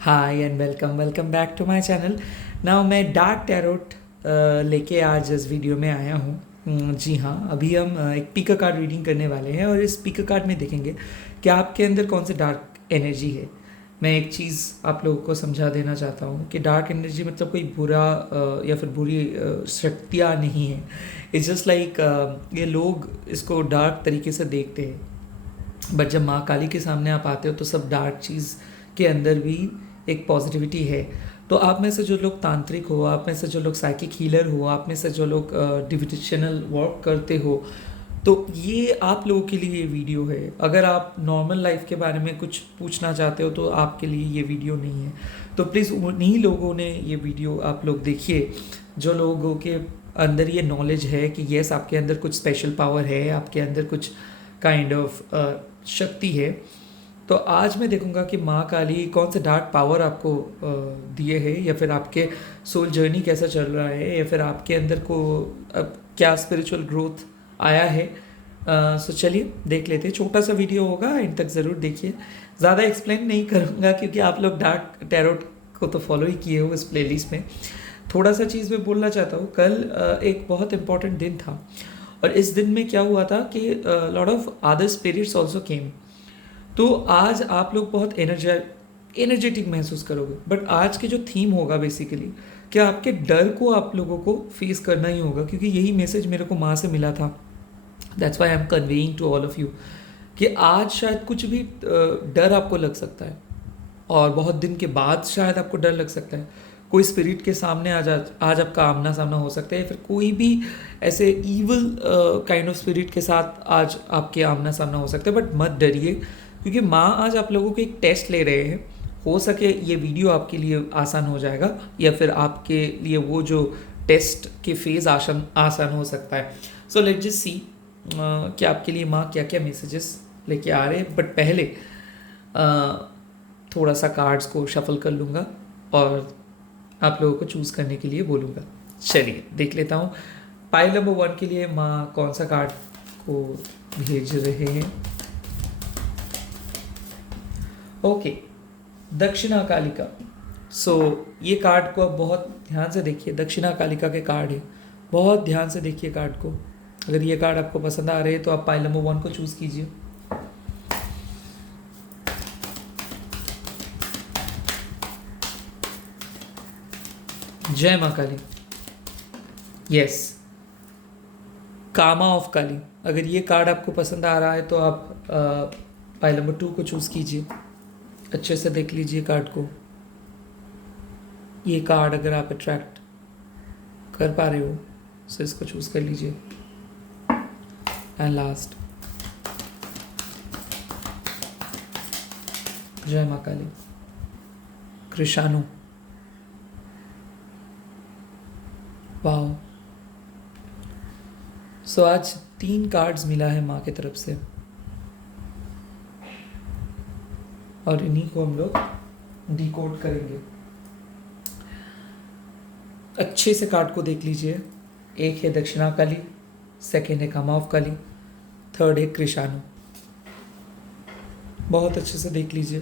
Hi and welcome back to my channel. Now मैं dark tarot लेके आज इस वीडियो में आया हूँ। जी हाँ, अभी हम एक पीकर कार्ड रीडिंग करने वाले हैं और इस पीकर कार्ड में देखेंगे कि आपके अंदर कौन सी डार्क एनर्जी है। मैं एक चीज़ आप लोगों को समझा देना चाहता हूँ कि डार्क एनर्जी मतलब कोई बुरा या फिर बुरी शक्तियाँ नहीं है। इट्स जस्ट लाइक ये लोग इसको डार्क तरीके से देखते हैं, बट जब माँ काली के सामने आप आते हो तो सब डार्क चीज़ के अंदर भी एक पॉजिटिविटी है। तो आप में से जो लोग तांत्रिक हो, आप में से जो लोग साइकिक हीलर हो, आप में से जो लोग डिविटेशनल वर्क करते हो, तो ये आप लोगों के लिए ये वीडियो है। अगर आप नॉर्मल लाइफ के बारे में कुछ पूछना चाहते हो तो आपके लिए ये वीडियो नहीं है। तो प्लीज़ उन्हीं लोगों ने ये वीडियो आप लोग देखिए जो लोगों के अंदर ये नॉलेज है कि यस आपके अंदर कुछ स्पेशल पावर है, आपके अंदर कुछ काइंड ऑफ शक्ति है। तो आज मैं देखूंगा कि माँ काली कौन से डार्क पावर आपको दिए हैं, या फिर आपके सोल जर्नी कैसा चल रहा है, या फिर आपके अंदर को अब क्या स्पिरिचुअल ग्रोथ आया है। सो चलिए देख लेते हैं। छोटा सा वीडियो होगा, एंड तक ज़रूर देखिए। ज़्यादा एक्सप्लेन नहीं करूँगा क्योंकि आप लोग डार्क टैरोट को तो फॉलो ही किए हो इस प्लेलिस्ट में। थोड़ा सा चीज़ मैं बोलना चाहता हूँ। कल एक बहुत इंपॉर्टेंट दिन था और इस दिन में क्या हुआ था कि lot of other spirits also came. तो आज आप लोग बहुत एनर्जेटिक महसूस करोगे। बट आज के जो थीम होगा बेसिकली कि आपके डर को आप लोगों को फेस करना ही होगा, क्योंकि यही मैसेज मेरे को माँ से मिला था। That's why I am conveying to all of you कि आज शायद कुछ भी डर आपको लग सकता है, और बहुत दिन के बाद शायद आपको डर लग सकता है। कोई स्पिरिट के सामने आज आपका आमना सामना हो सकता है, या फिर कोई भी ऐसे ईवल काइंड ऑफ स्पिरिट के साथ आज आपके आमना सामना हो सकता है। बट मत डरिए, क्योंकि माँ आज आप लोगों को एक टेस्ट ले रहे हैं। हो सके ये वीडियो आपके लिए आसान हो जाएगा, या फिर आपके लिए वो जो टेस्ट के फेज़ आसान हो सकता है। सो लेट जस्ट सी कि आपके लिए माँ क्या क्या मैसेजेस लेके आ रहे हैं। बट पहले थोड़ा सा कार्ड्स को शफल कर लूँगा और आप लोगों को चूज़ करने के लिए बोलूँगा। चलिए देख लेता हूँ पाइल नंबर 1 के लिए माँ कौन सा कार्ड को भेज रहे हैं। ओके, दक्षिणा कालिका। सो ये कार्ड को आप बहुत ध्यान से देखिए। दक्षिणा कालिका के कार्ड है, बहुत ध्यान से देखिए कार्ड को। अगर ये कार्ड आपको पसंद आ रहे हैं तो आप पाइल नंबर 1 को चूज़ कीजिए। जय माँ काली। यस, कामा ऑफ काली। अगर ये कार्ड आपको पसंद आ रहा है तो आप पाइल नंबर 2 को चूज़ कीजिए। अच्छे से देख लीजिए कार्ड को। ये कार्ड अगर आप अट्रैक्ट कर पा रहे हो तो इसको चूज़ कर लीजिए। एंड लास्ट, जय माँ काली। कृषाणु। वाओ। सो आज 3 कार्ड्स मिला है माँ की तरफ से, और इन्हीं को हम लोग डिकोड करेंगे। अच्छे से कार्ड को देख लीजिए। एक है दक्षिणा काली, सेकेंड है कामाव काली, थर्ड है कृषाणु। बहुत अच्छे से देख लीजिए,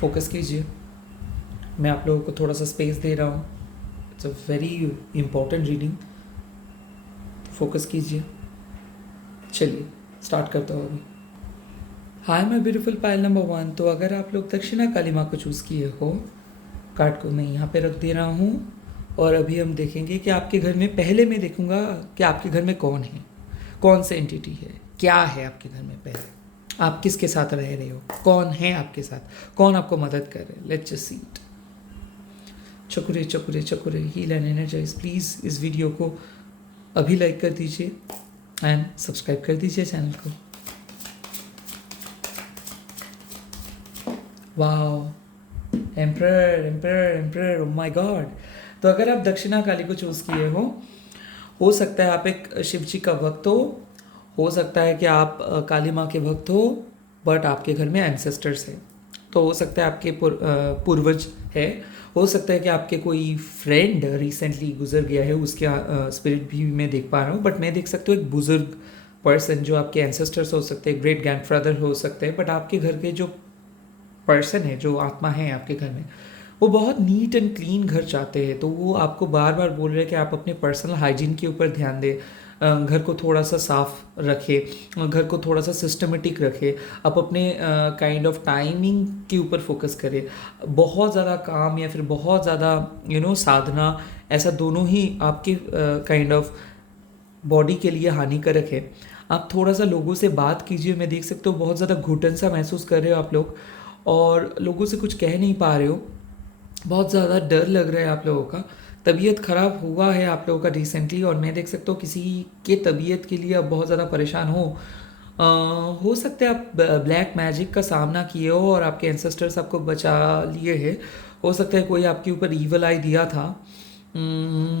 फोकस कीजिए। मैं आप लोगों को थोड़ा सा स्पेस दे रहा हूँ। It's a very important reading, focus कीजिए। चलिए स्टार्ट करता हूँ अभी। Hi my beautiful pile number 1। तो अगर आप लोग दक्षिणा काली माँ को चूज़ किए हो, कार्ड को मैं यहाँ पे रख दे रहा हूँ, और अभी हम देखेंगे कि आपके घर में, पहले मैं देखूँगा कि आपके घर में कौन है, कौन से एंटिटी है, क्या है आपके घर में। पहले आप किसके साथ रह रहे हो, कौन है आपके साथ, कौन आपको मदद कर रहे हैं। Let's just see it. चकुरे चकुरे चकुरे, हील एंड एनर्जाइज। प्लीज़ इस वीडियो को अभी लाइक कर दीजिए एंड सब्सक्राइब कर दीजिए चैनल को। Wow, emperor emperor emperor, oh my God. तो अगर आप दक्षिणा काली को चूज़ किए हो सकता है आप एक शिव जी का भक्त हो सकता है कि आप काली माँ के भक्त हो, बट आपके घर में एंसेस्टर्स है। तो हो सकता है आपके पूर्वज है, हो सकता है कि आपके कोई फ्रेंड रिसेंटली गुजर गया है, उसके स्पिरिट भी मैं देख पा रहा हूँ। बट मैं देख सकता हूँ एक बुजुर्ग पर्सन जो आपके एंसेस्टर्स हो सकते हैं, ग्रेट ग्रैंडफादर हो सकते हैं, बट आपके घर के जो पर्सन है, जो आत्मा है आपके घर में, वो बहुत नीट एंड क्लीन घर चाहते हैं। तो वो आपको बार बार बोल रहे हैं कि आप अपने पर्सनल हाइजीन के ऊपर ध्यान दें, घर को थोड़ा सा साफ रखें, घर को थोड़ा सा सिस्टमेटिक रखें, आप अपने काइंड ऑफ टाइमिंग के ऊपर फोकस करें। बहुत ज़्यादा काम या फिर बहुत ज़्यादा साधना, ऐसा दोनों ही आपके काइंड ऑफ बॉडी के लिए हानिकारक है। आप थोड़ा सा लोगों से बात कीजिए। मैं देख सकता हूँ बहुत ज़्यादा घुटन सा महसूस कर रहे हो आप लोग, और लोगों से कुछ कह नहीं पा रहे हो, बहुत ज़्यादा डर लग रहा है आप लोगों का। तबीयत ख़राब हुआ है आप लोगों का रिसेंटली, और मैं देख सकता हूँ किसी के तबीयत के लिए आप बहुत ज़्यादा परेशान हो सकता है आप ब्लैक मैजिक का सामना किए हो और आपके एंसेस्टर्स आपको बचा लिए हैं। हो सकता है कोई आपके ऊपर ईवल आई दिया था। अम्म,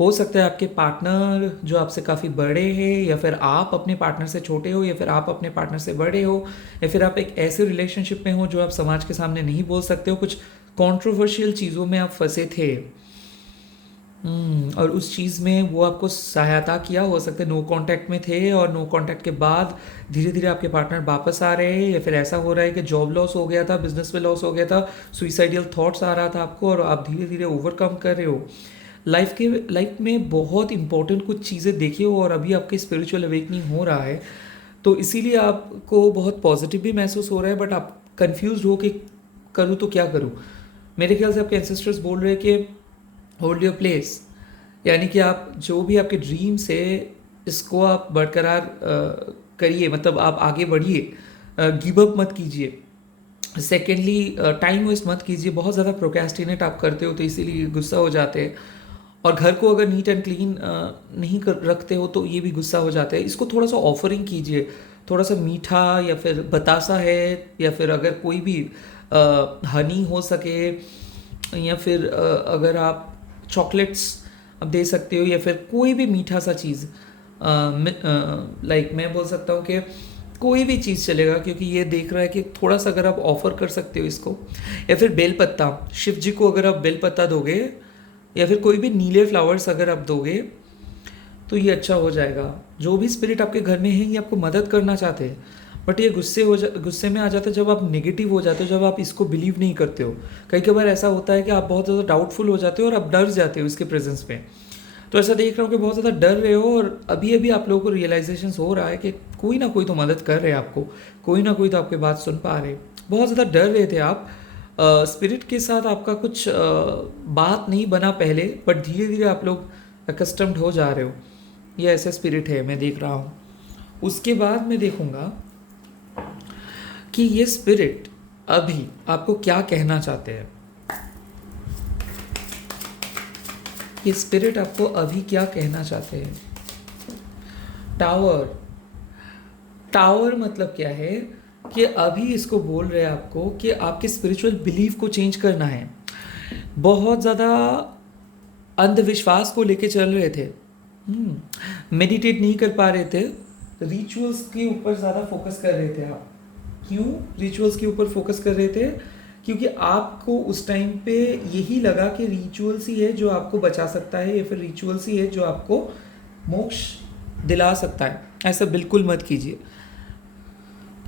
हो सकता है आपके पार्टनर जो आपसे काफ़ी बड़े हैं, या फिर आप अपने पार्टनर से छोटे हो, या फिर आप अपने पार्टनर से बड़े हो, या फिर आप एक ऐसे रिलेशनशिप में हो जो आप समाज के सामने नहीं बोल सकते हो। कुछ कंट्रोवर्शियल चीज़ों में आप फंसे थे। और उस चीज़ में वो आपको सहायता किया, हो सकता है नो कांटेक्ट में थे, और नो कांटेक्ट के बाद धीरे धीरे आपके पार्टनर वापस आ रहे हैं, या फिर ऐसा हो रहा है कि जॉब लॉस हो गया था, बिजनेस में लॉस हो गया था, सुइसाइडल थॉट्स आ रहा था आपको, और आप धीरे धीरे ओवरकम कर रहे हो। लाइफ में बहुत इंपॉर्टेंट कुछ चीज़ें देखी हो, और अभी आपके स्पिरिचुअल अवेकनिंग हो रहा है, तो इसीलिए आपको बहुत पॉजिटिव भी महसूस हो रहा है, बट आप कंफ्यूज हो कि करूँ तो क्या करूँ। मेरे ख्याल से आपके एंसेस्टर्स बोल रहे हैं कि होल्ड योर प्लेस, यानी कि आप जो भी आपके ड्रीम्स है इसको आप बरकरार करिए, मतलब आप आगे बढ़िए, गिव अप मत कीजिए। सेकेंडली, टाइम वेस्ट मत कीजिए। बहुत ज़्यादा प्रोक्रेस्टिनेट आप करते हो तो इसीलिए गुस्सा हो जाते हैं, और घर को अगर नीट एंड क्लीन नहीं रखते हो तो ये भी गुस्सा हो जाते हैं। इसको थोड़ा सा ऑफरिंग कीजिए, थोड़ा सा मीठा, या फिर बतासा है, या फिर अगर कोई भी हनी हो सके, या फिर अगर आप चॉकलेट्स आप दे सकते हो, या फिर कोई भी मीठा सा चीज़, लाइक मैं बोल सकता हूँ कि कोई भी चीज़ चलेगा, क्योंकि ये देख रहा है कि थोड़ा सा अगर आप ऑफर कर सकते हो इसको, या फिर बेलपत्ता, शिव जी को अगर आप बेलपत्ता दोगे, या फिर कोई भी नीले फ्लावर्स अगर आप दोगे, तो ये अच्छा हो जाएगा। जो भी स्पिरिट आपके घर में है ये आपको मदद करना चाहते हैं, बट ये गुस्से में आ जाते हैं जब आप नेगेटिव हो जाते हो, जब आप इसको बिलीव नहीं करते हो। कई कई बार ऐसा होता है कि आप बहुत ज़्यादा डाउटफुल हो जाते हो और आप डर जाते हो इसके प्रेजेंस में। तो ऐसा देख रहा हूँ कि बहुत ज़्यादा डर रहे हो, और अभी अभी आप लोगों को रियलाइजेशन हो रहा है कि कोई ना कोई तो मदद कर रहे हैं आपको, कोई ना कोई तो आपकी बात सुन पा रहे। बहुत ज़्यादा डर रहे थे आप, स्पिरिट के साथ आपका कुछ बात नहीं बना पहले, बट धीरे धीरे आप लोग अकस्टम्ड हो जा रहे हो। ये ऐसा स्पिरिट है, मैं देख रहा हूँ। उसके बाद मैं देखूँगा कि ये स्पिरिट अभी आपको क्या कहना चाहते हैं। ये स्पिरिट आपको अभी क्या कहना चाहते हैं। टावर, टावर मतलब क्या है कि अभी इसको बोल रहे हैं आपको कि आपके स्पिरिचुअल बिलीफ को चेंज करना है। बहुत ज़्यादा अंधविश्वास को लेके चल रहे थे, मेडिटेट नहीं कर पा रहे थे, रिचुअल्स के ऊपर ज़्यादा फोकस कर रहे थे आप। क्यों रिचुअल्स के ऊपर फोकस कर रहे थे? क्योंकि आपको उस टाइम पे यही लगा कि रिचुअल्स ही है जो आपको बचा सकता है, या फिर रिचुअल्स ही है जो आपको मोक्ष दिला सकता है। ऐसा बिल्कुल मत कीजिए।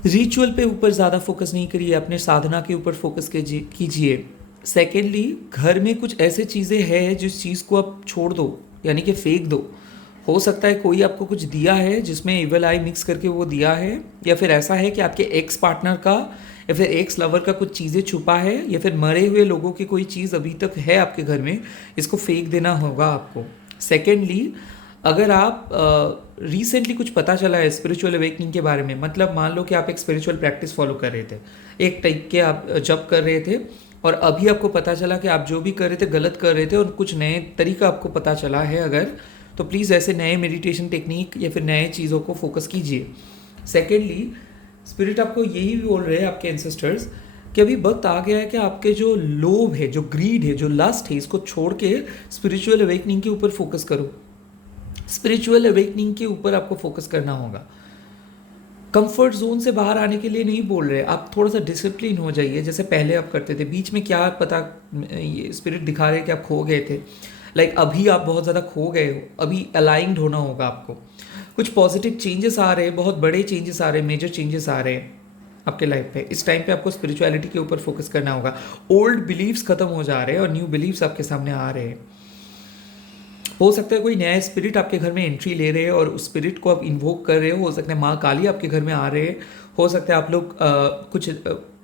रिचुअल पे ऊपर ज़्यादा फोकस नहीं करिए, अपने साधना के ऊपर फोकस कीजिए। सेकेंडली, घर में कुछ ऐसे चीज़ें हैं जिस चीज़ को आप छोड़ दो, यानी कि फेंक दो। हो सकता है कोई आपको कुछ दिया है जिसमें इवल आई मिक्स करके वो दिया है, या फिर ऐसा है कि आपके एक्स पार्टनर का या फिर एक्स लवर का कुछ चीज़ें छुपा है, या फिर मरे हुए लोगों की कोई चीज़ अभी तक है आपके घर में, इसको फेंक देना होगा आपको। सेकेंडली, अगर आप रिसेंटली कुछ पता चला है स्पिरिचुअल अवेकनिंग के बारे में, मतलब मान लो कि आप एक स्पिरिचुअल प्रैक्टिस फॉलो कर रहे थे, एक टाइप के आप जप कर रहे थे, और अभी आपको पता चला कि आप जो भी कर रहे थे गलत कर रहे थे, और कुछ नए तरीका आपको पता चला है अगर, तो प्लीज़ ऐसे नए मेडिटेशन टेक्निक या फिर नए चीज़ों को फोकस कीजिए। सेकेंडली, स्पिरिट आपको यही भी बोल रहे हैं आपके एंसेस्टर्स कि अभी वक्त आ गया है कि आपके जो लोभ है, जो ग्रीड है, जो लस्ट है, इसको छोड़ के स्पिरिचुअल अवेकनिंग के ऊपर फोकस करो। स्पिरिचुअल अवेकनिंग के ऊपर आपको फोकस करना होगा। कंफर्ट जोन से बाहर आने के लिए नहीं बोल रहे, आप थोड़ा सा डिसिप्लिन हो जाइए जैसे पहले आप करते थे। बीच में क्या पता, ये स्पिरिट दिखा रहे हैं कि आप खो गए थे, लाइक अभी आप बहुत ज़्यादा खो गए हो, अभी अलाइंड होना होगा आपको। कुछ पॉजिटिव चेंजेस आ रहे हैं, बहुत बड़े चेंजेस आ रहे हैं, मेजर चेंजेस आ रहे हैं। आपके लाइफ पे। इस टाइम पे आपको स्पिरिचुअलिटी के ऊपर फोकस करना होगा। ओल्ड बिलीव्स खत्म हो जा रहे हैं और न्यू बिलीव्स आपके सामने आ रहे हैं। हो सकता है कोई नया स्पिरिट आपके घर में एंट्री ले रहे हैं और उस स्पिरिट को आप इन्वोक कर रहे हो सकता है माँ काली आपके घर में आ रहे हैं, हो सकता है आप लोग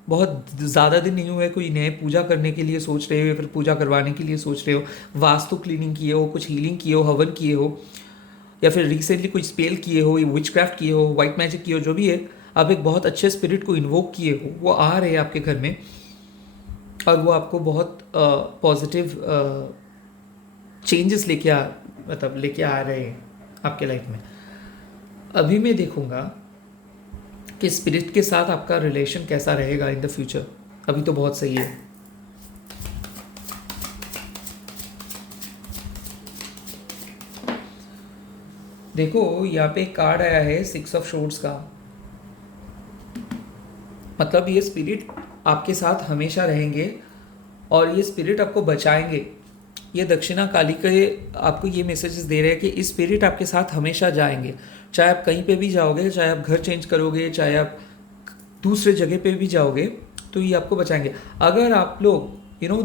बहुत ज़्यादा दिन नहीं हुए कोई नए पूजा करने के लिए सोच रहे हो या फिर पूजा करवाने के लिए सोच रहे हो, वास्तु क्लीनिंग किए हो, कुछ हीलिंग किए हो, हवन किए हो, या फिर रिसेंटली कोई स्पेल किए हो, विच क्राफ्ट किए हो, वाइट मैजिक किए हो, जो भी है, आप एक बहुत अच्छे स्पिरिट को इन्वोक किए हो, वो आ रहे हैं आपके घर में और वो आपको बहुत पॉजिटिव चेंजेस लेके आ रहे हैं आपके लाइफ में। अभी मैं देखूंगा कि स्पिरिट के साथ आपका रिलेशन कैसा रहेगा इन द फ्यूचर। अभी तो बहुत सही है। देखो यहाँ पे एक कार्ड आया है 6 ऑफ शोर्ड्स का, मतलब ये स्पिरिट आपके साथ हमेशा रहेंगे और ये स्पिरिट आपको बचाएंगे। ये दक्षिणा काली के आपको ये मैसेजेस दे रहे हैं कि इस स्पिरिट आपके साथ हमेशा जाएंगे, चाहे आप कहीं पे भी जाओगे, चाहे आप घर चेंज करोगे, चाहे आप दूसरे जगह पे भी जाओगे, तो ये आपको बचाएंगे। अगर आप लोग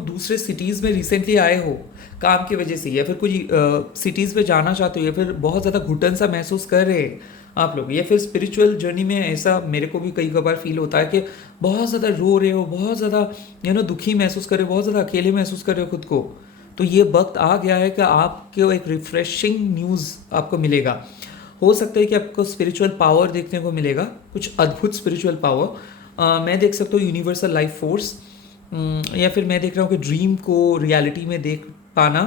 दूसरे सिटीज़ में रिसेंटली आए हो काम की वजह से, या फिर कोई सिटीज़ में जाना चाहते हो, या फिर बहुत ज़्यादा घुटन सा महसूस कर रहे हैं आप लोग, या फिर स्पिरिचुअल जर्नी में ऐसा मेरे को भी कई बार फील होता है कि बहुत ज़्यादा रो रहे हो, बहुत ज़्यादा दुखी महसूस कर रहे हो, बहुत ज़्यादा अकेले महसूस कर रहे हो खुद को, तो ये वक्त आ गया है कि आपको एक रिफ्रेशिंग न्यूज़ आपको मिलेगा। हो सकता है कि आपको स्पिरिचुअल पावर देखने को मिलेगा, कुछ अद्भुत स्पिरिचुअल पावर। मैं देख सकता हूँ यूनिवर्सल लाइफ फोर्स, या फिर मैं देख रहा हूँ कि ड्रीम को रियलिटी में देख पाना,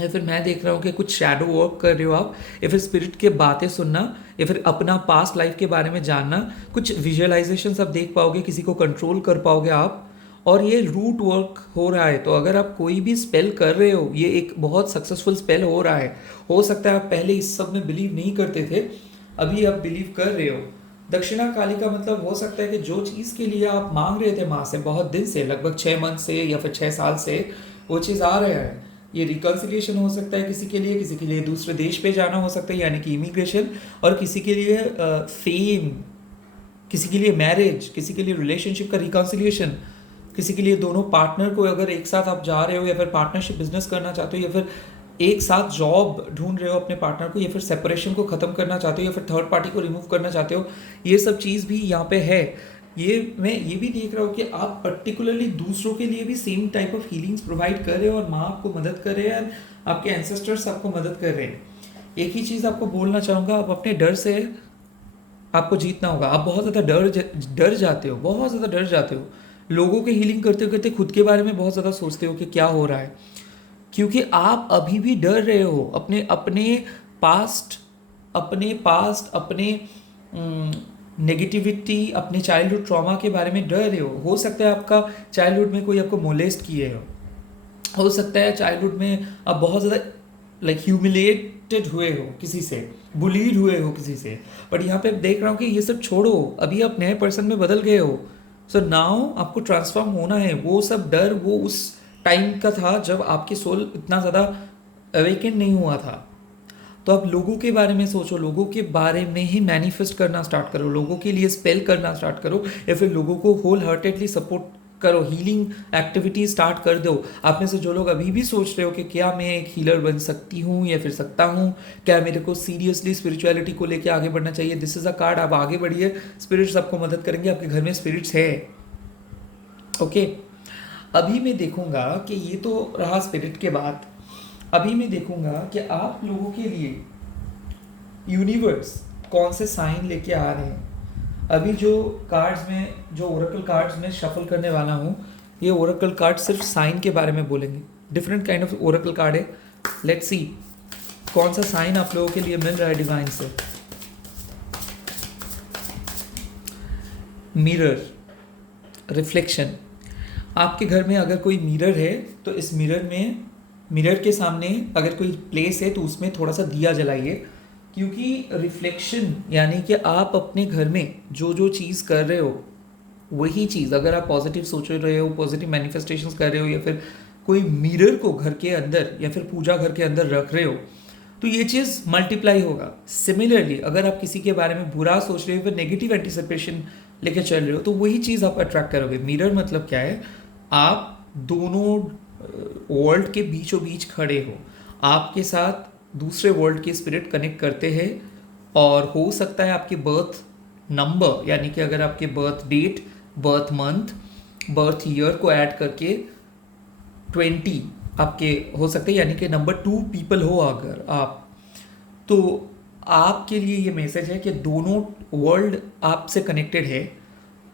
या फिर मैं देख रहा हूँ कि कुछ शैडो वर्क कर रहे हो आप, या फिर स्पिरिट के बातें सुनना, या फिर अपना पास्ट लाइफ के बारे में जानना, कुछ विजुअलाइजेशन आप देख पाओगे, किसी को कंट्रोल कर पाओगे आप, और ये रूट वर्क हो रहा है। तो अगर आप कोई भी स्पेल कर रहे हो, ये एक बहुत सक्सेसफुल स्पेल हो रहा है। हो सकता है आप पहले इस सब में बिलीव नहीं करते थे, अभी आप बिलीव कर रहे हो। दक्षिणा काली का मतलब हो सकता है कि जो चीज़ के लिए आप मांग रहे थे माँ से बहुत दिन से, लगभग 6 मंथ से या फिर 6 साल से, वो चीज़ आ रहा है। ये रिकन्सिलिएशन हो सकता है किसी के लिए दूसरे देश पे जाना हो सकता है, यानी कि इमिग्रेशन, और किसी के लिए फेम, किसी के लिए मैरिज, किसी के लिए रिलेशनशिप का रिकन्सिलिएशन, किसी के लिए दोनों पार्टनर को अगर एक साथ आप जा रहे हो, या फिर पार्टनरशिप बिजनेस करना चाहते हो, या फिर एक साथ जॉब ढूंढ रहे हो अपने पार्टनर को, या फिर सेपरेशन को ख़त्म करना चाहते हो, या फिर थर्ड पार्टी को रिमूव करना चाहते हो, ये सब चीज़ भी यहाँ पे है। मैं ये भी देख रहा हूँ कि आप पर्टिकुलरली दूसरों के लिए भी same type of healings provide कर रहे हो, और माँ आपको मदद कर रहे हैं, आपके एंसेस्टर्स आपको मदद कर रहे हैं। एक ही चीज़ आपको बोलना चाहूँगा, आप अपने डर से आपको जीतना होगा। आप बहुत ज़्यादा डर जाते हो, बहुत ज़्यादा डर जाते हो। लोगों के हीलिंग करते करते खुद के बारे में बहुत ज़्यादा सोचते हो कि क्या हो रहा है, क्योंकि आप अभी भी डर रहे हो अपने पास्ट, अपने नेगेटिविटी, अपने चाइल्डहुड ट्रॉमा के बारे में डर रहे हो सकता है आपका चाइल्डहुड में कोई आपको मोलेस्ट किए हो सकता है चाइल्डहुड में आप बहुत ज़्यादा ह्यूमिलेटेड हुए हो किसी से, बुलीड हुए हो किसी से, बट यहाँ पे देख रहा हूँ कि ये सब छोड़ो, अभी आप नए पर्सन में बदल गए हो। सो नाउ आपको ट्रांसफॉर्म होना है। वो सब डर वो उस टाइम का था जब आपकी सोल इतना ज़्यादा अवेकन नहीं हुआ था। तो आप लोगों के बारे में सोचो, लोगों के बारे में ही मैनिफेस्ट करना स्टार्ट करो, लोगों के लिए स्पेल करना स्टार्ट करो, या फिर लोगों को होल हार्टेडली सपोर्ट करो, हीलिंग एक्टिविटी स्टार्ट कर दो। आप में से जो लोग अभी भी सोच रहे हो कि क्या मैं एक हीलर बन सकती हूँ या फिर सकता हूँ, क्या मेरे को सीरियसली स्पिरिचुअलिटी को लेके आगे बढ़ना चाहिए, दिस इज़ अ कार्ड। आप आगे बढ़िए, स्पिरिट्स आपको मदद करेंगे, आपके घर में स्पिरिट्स है। ओके, अभी मैं देखूंगा कि ये तो रहा स्पिरिट के बाद, अभी मैं देखूंगा कि आप लोगों के लिए यूनिवर्स कौन से साइन लेके आ रहे हैं। अभी जो कार्ड्स में, जो ओरेकल कार्ड्स में शफल करने वाला हूँ, ये ओरेकल कार्ड सिर्फ साइन के बारे में बोलेंगे। Different kind of Oracle card है। लेट्स सी कौन सा साइन आप लोगों के लिए मिल रहा है डिवाइन से। Mirror, reflection. आपके घर में अगर कोई मिरर है तो इस मिरर के सामने अगर कोई प्लेस है तो उसमें थोड़ा सा दिया जलाइए, क्योंकि रिफ्लेक्शन यानी कि आप अपने घर में जो जो चीज़ कर रहे हो वही चीज़, अगर आप पॉजिटिव सोच रहे हो, पॉजिटिव मैनिफेस्टेशंस कर रहे हो, या फिर कोई मिरर को घर के अंदर या फिर पूजा घर के अंदर रख रहे हो, तो ये चीज़ मल्टीप्लाई होगा। सिमिलरली अगर आप किसी के बारे में बुरा सोच रहे हो, फिर नेगेटिव एंटिसिपेशन लेके चल रहे हो, तो वही चीज़ आप अट्रैक्ट करोगे। मिरर मतलब क्या है, आप दोनों वर्ल्ड के बीचों बीच खड़े हो, आपके साथ दूसरे वर्ल्ड के स्पिरिट कनेक्ट करते हैं। और हो सकता है आपके बर्थ नंबर, यानी कि अगर आपके birth date, birth month, birth year को ऐड करके 20 आपके हो सकते हैं, यानी कि नंबर 2 पीपल हो अगर आप, तो आपके लिए ये मैसेज है कि दोनों वर्ल्ड आपसे कनेक्टेड है।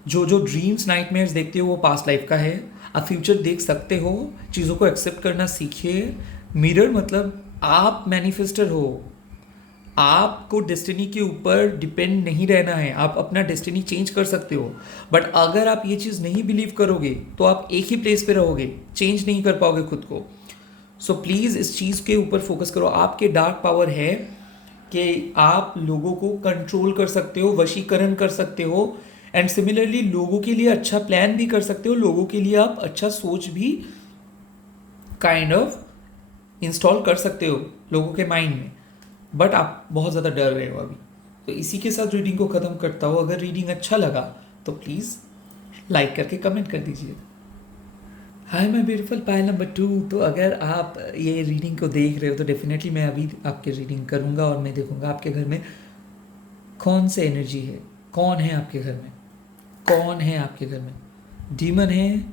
जो जो ड्रीम्स नाइटमेयर्स देखते हो वो पास्ट लाइफ का है, आप फ्यूचर देख सकते हो, चीज़ों को एक्सेप्ट करना सीखिए। मिरर मतलब आप मैनिफेस्टर हो, आपको डेस्टिनी के ऊपर डिपेंड नहीं रहना है, आप अपना डेस्टिनी चेंज कर सकते हो। बट अगर आप ये चीज़ नहीं बिलीव करोगे तो आप एक ही प्लेस पे रहोगे, चेंज नहीं कर पाओगे खुद को। सो प्लीज़ इस चीज़ के ऊपर फोकस करो। आपके डार्क पावर है कि आप लोगों को कंट्रोल कर सकते हो, वशीकरण कर सकते हो, एंड सिमिलरली लोगों के लिए अच्छा प्लान भी कर सकते हो, लोगों के लिए आप अच्छा सोच भी काइंड ऑफ इंस्टॉल कर सकते हो लोगों के माइंड में। बट आप बहुत ज़्यादा डर रहे हो अभी। तो इसी के साथ रीडिंग को ख़त्म करता हूँ। अगर रीडिंग अच्छा लगा तो प्लीज़ लाइक करके कमेंट कर दीजिए। Hi my beautiful pile number 2। तो अगर आप ये रीडिंग को देख रहे हो तो डेफिनेटली मैं अभी आपकी रीडिंग करूँगा और मैं देखूँगा आपके घर में कौन से एनर्जी है, कौन है आपके घर में, कौन है आपके घर में, डीमन है,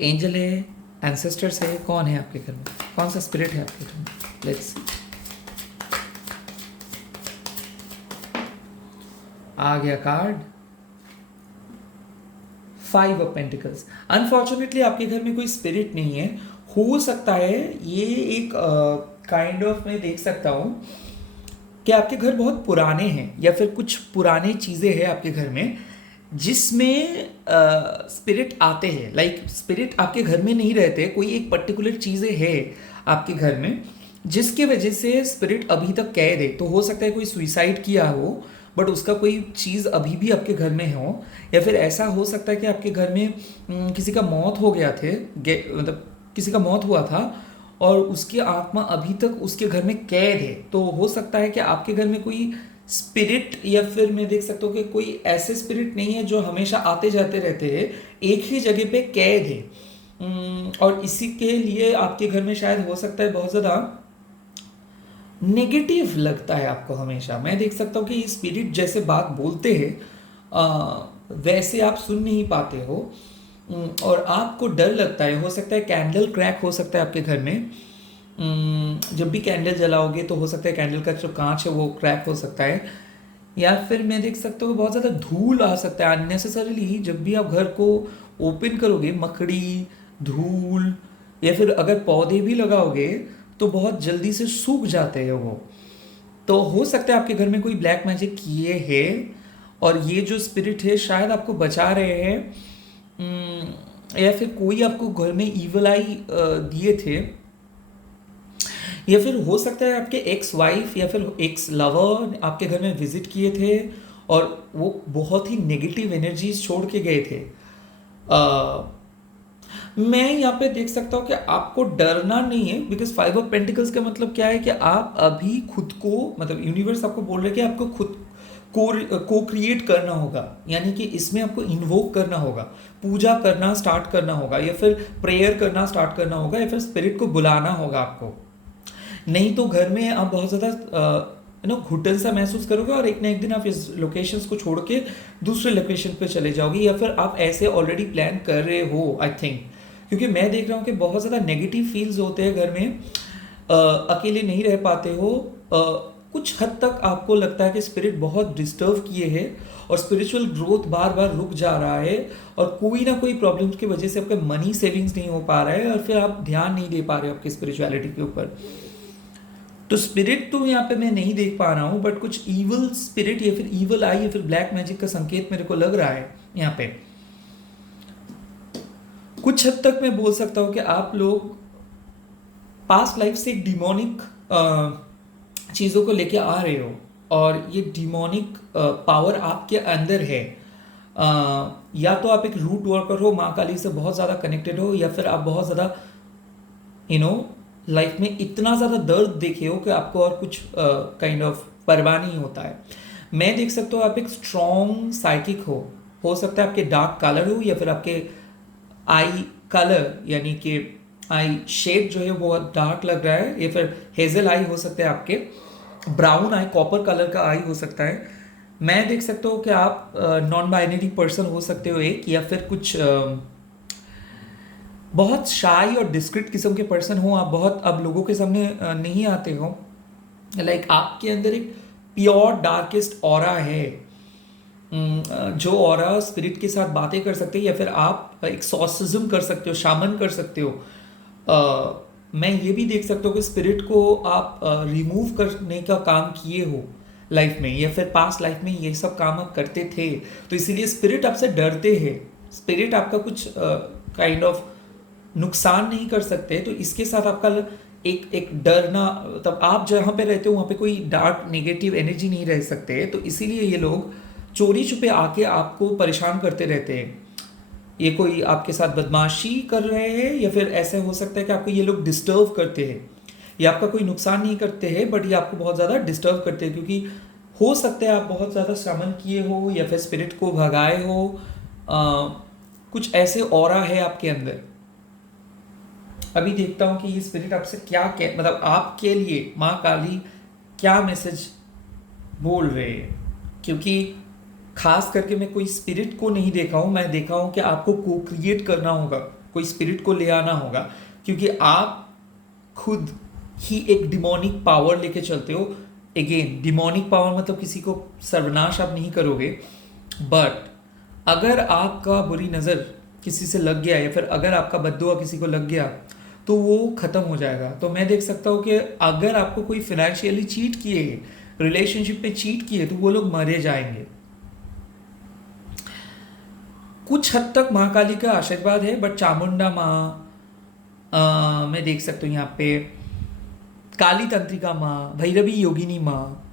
एंजल है, एंसेस्टर्स है, कौन है आपके घर में, कौन सा स्पिरिट है आपके घर में। Let's see. आ गया कार्ड 5 ऑफ पेंटिकल्स। अनफॉर्चुनेटली आपके घर में कोई स्पिरिट नहीं है। हो सकता है ये एक काइंड ऑफ मैं देख सकता हूँ कि आपके घर बहुत पुराने हैं, या फिर कुछ पुराने चीज़ें हैं आपके घर में जिसमें स्पिरिट आते हैं। लाइक स्पिरिट आपके घर में नहीं रहते, कोई एक पर्टिकुलर चीज़ें है आपके घर में जिसके वजह से स्पिरिट अभी तक कैद है। तो हो सकता है कोई सुइसाइड किया हो बट उसका कोई चीज़ अभी भी आपके घर में हो, या फिर ऐसा हो सकता है कि आपके घर में किसी का मौत हो गया थे, मतलब किसी का मौत हुआ था और उसकी आत्मा अभी तक उसके घर में कैद है। तो हो सकता है कि आपके घर में कोई स्पिरिट, या फिर मैं देख सकता हूँ कि कोई ऐसे स्पिरिट नहीं है जो हमेशा आते जाते रहते हैं, एक ही जगह पे कैद है। और इसी के लिए आपके घर में शायद हो सकता है बहुत ज़्यादा नेगेटिव लगता है आपको हमेशा। मैं देख सकता हूँ कि ये स्पिरिट जैसे बात बोलते हैं वैसे आप सुन नहीं पाते हो, और आपको डर लगता है। हो सकता है कैंडल क्रैक हो सकता है आपके घर में। जब भी कैंडल जलाओगे तो हो सकता है कैंडल का जो कांच है वो क्रैक हो सकता है, या फिर मैं देख सकता हूँ बहुत ज़्यादा धूल आ सकता है अननेसेसरीली। जब भी आप घर को ओपन करोगे, मकड़ी, धूल, या फिर अगर पौधे भी लगाओगे तो बहुत जल्दी से सूख जाते हैं वो। तो हो सकता है आपके घर में कोई ब्लैक मैजिक किए हैं और ये जो स्पिरिट है शायद आपको बचा रहे हैं, या फिर कोई आपको घर में ईवल आई दिए थे, या फिर हो सकता है आपके एक्स वाइफ या फिर एक्स लवर आपके घर में विजिट किए थे और वो बहुत ही नेगेटिव एनर्जीज छोड़ के गए थे। मैं यहाँ पे देख सकता हूँ कि आपको डरना नहीं है, बिकॉज 5 ऑफ पेंटिकल्स का मतलब क्या है कि आप अभी खुद को, मतलब यूनिवर्स आपको बोल रहे हैं कि आपको खुद को क्रिएट करना होगा, यानी कि इसमें आपको इन्वोक करना होगा, पूजा करना स्टार्ट करना होगा, या फिर प्रेयर करना स्टार्ट करना होगा, या फिर स्पिरिट को बुलाना होगा आपको। नहीं तो घर में आप बहुत ज़्यादा घुटन सा महसूस करोगे और एक ना एक दिन आप इस लोकेशंस को छोड़ के दूसरे लोकेशन पे चले जाओगे, या फिर आप ऐसे ऑलरेडी प्लान कर रहे हो आई थिंक। क्योंकि मैं देख रहा हूँ कि बहुत ज़्यादा नेगेटिव फील्स होते हैं घर में, अकेले नहीं रह पाते हो, कुछ हद तक आपको लगता है कि स्पिरिट बहुत डिस्टर्ब किए हैं और स्पिरिचुअल ग्रोथ बार बार रुक जा रहा है, और कोई ना कोई प्रॉब्लम की वजह से आपका मनी सेविंग्स नहीं हो पा रहा है, और फिर आप ध्यान नहीं दे पा रहे हो आपकी स्पिरिचुअलिटी के ऊपर। तो स्पिरिट तो यहाँ पे मैं नहीं देख पा रहा हूँ, बट कुछ ईवल स्पिरिट या फिर ईवल आई या फिर ब्लैक मैजिक का संकेत मेरे को लग रहा है यहाँ पे। कुछ हद तक मैं बोल सकता हूँ कि आप लोग पास्ट लाइफ से एक डिमोनिक चीज़ों को लेके आ रहे हो, और ये डिमोनिक पावर आपके अंदर है। या तो आप एक रूट वर्कर हो, माँ काली से बहुत ज़्यादा कनेक्टेड हो, या फिर आप बहुत ज़्यादा लाइफ में इतना ज़्यादा दर्द देखे हो कि आपको और कुछ काइंड ऑफ परवाह नहीं होता है। मैं देख सकता हूँ आप एक स्ट्रॉन्ग साइकिक हो, हो सकता है आपके डार्क कलर हो, या फिर आपके आई कलर यानी कि आई शेड जो है वो बहुत डार्क लग रहा है, या फिर हेजल आई हो सकता है आपके, ब्राउन आई कॉपर कलर का आई हो सकता है। मैं देख सकता हूँ कि आप नॉन बाइनरी पर्सन हो सकते हो एक, या फिर कुछ बहुत शाई और डिस्क्रिट किस्म के पर्सन हो आप, बहुत अब लोगों के सामने नहीं आते हो। लाइक आपके अंदर एक प्योर डार्केस्ट ऑरा है, जो ऑरा स्पिरिट के साथ बातें कर सकते हैं, या फिर आप एक सॉसिज्म कर सकते हो, शामन कर सकते हो। मैं ये भी देख सकता हूँ कि स्पिरिट को आप रिमूव करने का काम किए हो लाइफ में, या फिर पास्ट लाइफ में ये सब काम आप करते थे, तो इसीलिए स्पिरिट आपसे डरते हैं। स्पिरिट आपका कुछ काइंड ऑफ नुकसान नहीं कर सकते, तो इसके साथ आपका एक डरना, तब आप जहाँ पे रहते हो वहाँ पे कोई डार्क नेगेटिव एनर्जी नहीं रह सकते, तो इसीलिए ये लोग चोरी छुपे आके आपको परेशान करते रहते हैं। ये कोई आपके साथ बदमाशी कर रहे हैं, या फिर ऐसे हो सकता है कि आपको ये लोग डिस्टर्ब करते हैं। ये आपका कोई नुकसान नहीं करते हैं, बट ये आपको बहुत ज़्यादा डिस्टर्ब करते हैं, क्योंकि हो सकता है आप बहुत ज़्यादा श्रमण किए हो, या फिर स्पिरिट को भगाए हो। कुछ ऐसे ऑरा है आपके अंदर। अभी देखता हूँ कि ये स्पिरिट आपसे क्या मतलब आपके लिए माँ काली क्या मैसेज बोल रहे हैं, क्योंकि खास करके मैं कोई स्पिरिट को नहीं देखा हूँ, मैं देखा हूँ कि आपको को क्रिएट करना होगा, कोई स्पिरिट को ले आना होगा, क्योंकि आप खुद ही एक डिमोनिक पावर लेके चलते हो। अगेन डिमोनिक पावर मतलब किसी को सर्वनाश आप नहीं करोगे, बट अगर आपका बुरी नज़र किसी से लग गया, या फिर अगर आपका बद्दुआ किसी को लग गया, तो वो ख़त्म हो जाएगा। तो मैं देख सकता हूँ कि अगर आपको कोई फाइनेंशियली चीट किए, रिलेशनशिप में चीट किए, तो वो लोग मरे जाएंगे। कुछ हद तक माँ काली का आशीर्वाद है, बट चामुंडा माँ मैं देख सकता हूँ यहाँ पे, काली तंत्रिका माँ, भैरवी योगिनी माँ,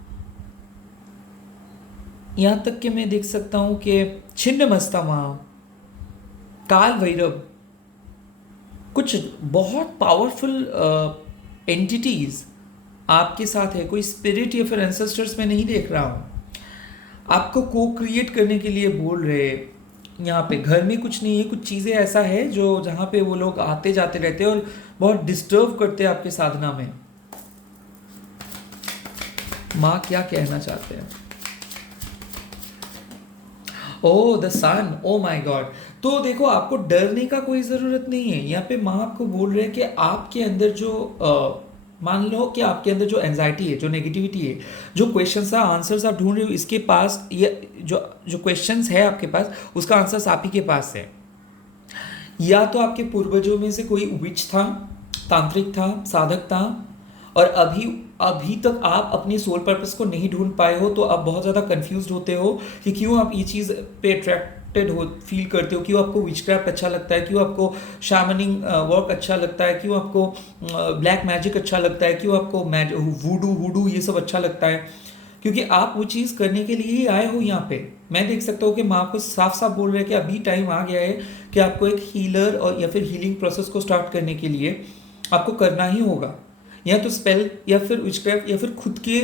यहाँ तक कि मैं देख सकता हूँ कि छिन्नमस्ता माँ, काल भैरव, कुछ बहुत पावरफुल एंटिटीज आपके साथ है। कोई स्पिरिट या फिर एंसेस्टर्स में नहीं देख रहा हूँ, आपको को क्रिएट करने के लिए बोल रहे। यहाँ पे घर में कुछ नहीं है, कुछ चीज़ें ऐसा है जो जहाँ पे वो लोग आते जाते रहते हैं और बहुत डिस्टर्ब करते हैं आपके साधना में। माँ क्या कहना चाहते हैं? Oh the sun, oh my God. तो देखो, आपको डरने का कोई ज़रूरत नहीं है। यहाँ पे माँ आपको बोल रहे हैं कि आपके अंदर जो मान लो कि आपके अंदर जो एंजाइटी है, जो नेगेटिविटी है, जो क्वेश्चंस का आंसर्स आप ढूंढ रहे हो, इसके पास ये जो जो क्वेश्चंस है आपके पास, उसका आंसर्स आप ही के पास है। या तो आपके पूर्वजों में से कोई विच था, तांत्रिक था, साधक था, और अभी तक आप अपनी सोल पर्पस को नहीं ढूंढ पाए हो, तो आप बहुत ज़्यादा कंफ्यूज होते हो कि क्यों आप ये चीज़ पे अट्रैक्टेड हो फील करते हो, क्यों आपको विचक्राफ्ट अच्छा लगता है, क्यों आपको शामनिंग वर्क अच्छा लगता है, क्यों आपको ब्लैक मैजिक अच्छा लगता है, क्यों आपको वूडू ये सब अच्छा लगता है, क्योंकि आप वो चीज़ करने के लिए ही आए हो यहाँ पे। मैं देख सकता हूँ कि माँ आपको साफ साफ बोल रहे हैं कि अभी टाइम आ गया है कि आपको एक हीलर और या फिर हीलिंग प्रोसेस को स्टार्ट करने के लिए आपको करना ही होगा, या तो स्पेल या फिर विचक्राफ्ट या फिर खुद के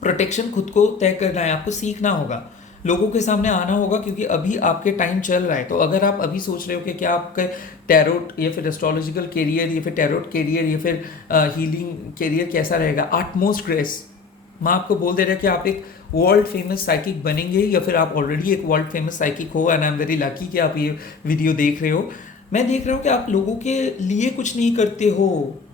प्रोटेक्शन खुद को तय करना है। आपको सीखना होगा, लोगों के सामने आना होगा, क्योंकि अभी आपके टाइम चल रहा है। तो अगर आप अभी सोच रहे हो कि क्या आपका टैरोट या फिर एस्ट्रोलॉजिकल कैरियर या फिर टैरोट कैरियर या फिर हीलिंग कैरियर कैसा रहेगा, आटमोस्ट ग्रेस मैं आपको बोल दे रहा है कि आप एक वर्ल्ड फेमस साइकिक बनेंगे, या फिर आप ऑलरेडी एक वर्ल्ड फेमस साइकिक हो, and I am very lucky कि आप ये वीडियो देख रहे हो। मैं देख रहा हूँ कि आप लोगों के लिए कुछ नहीं करते हो,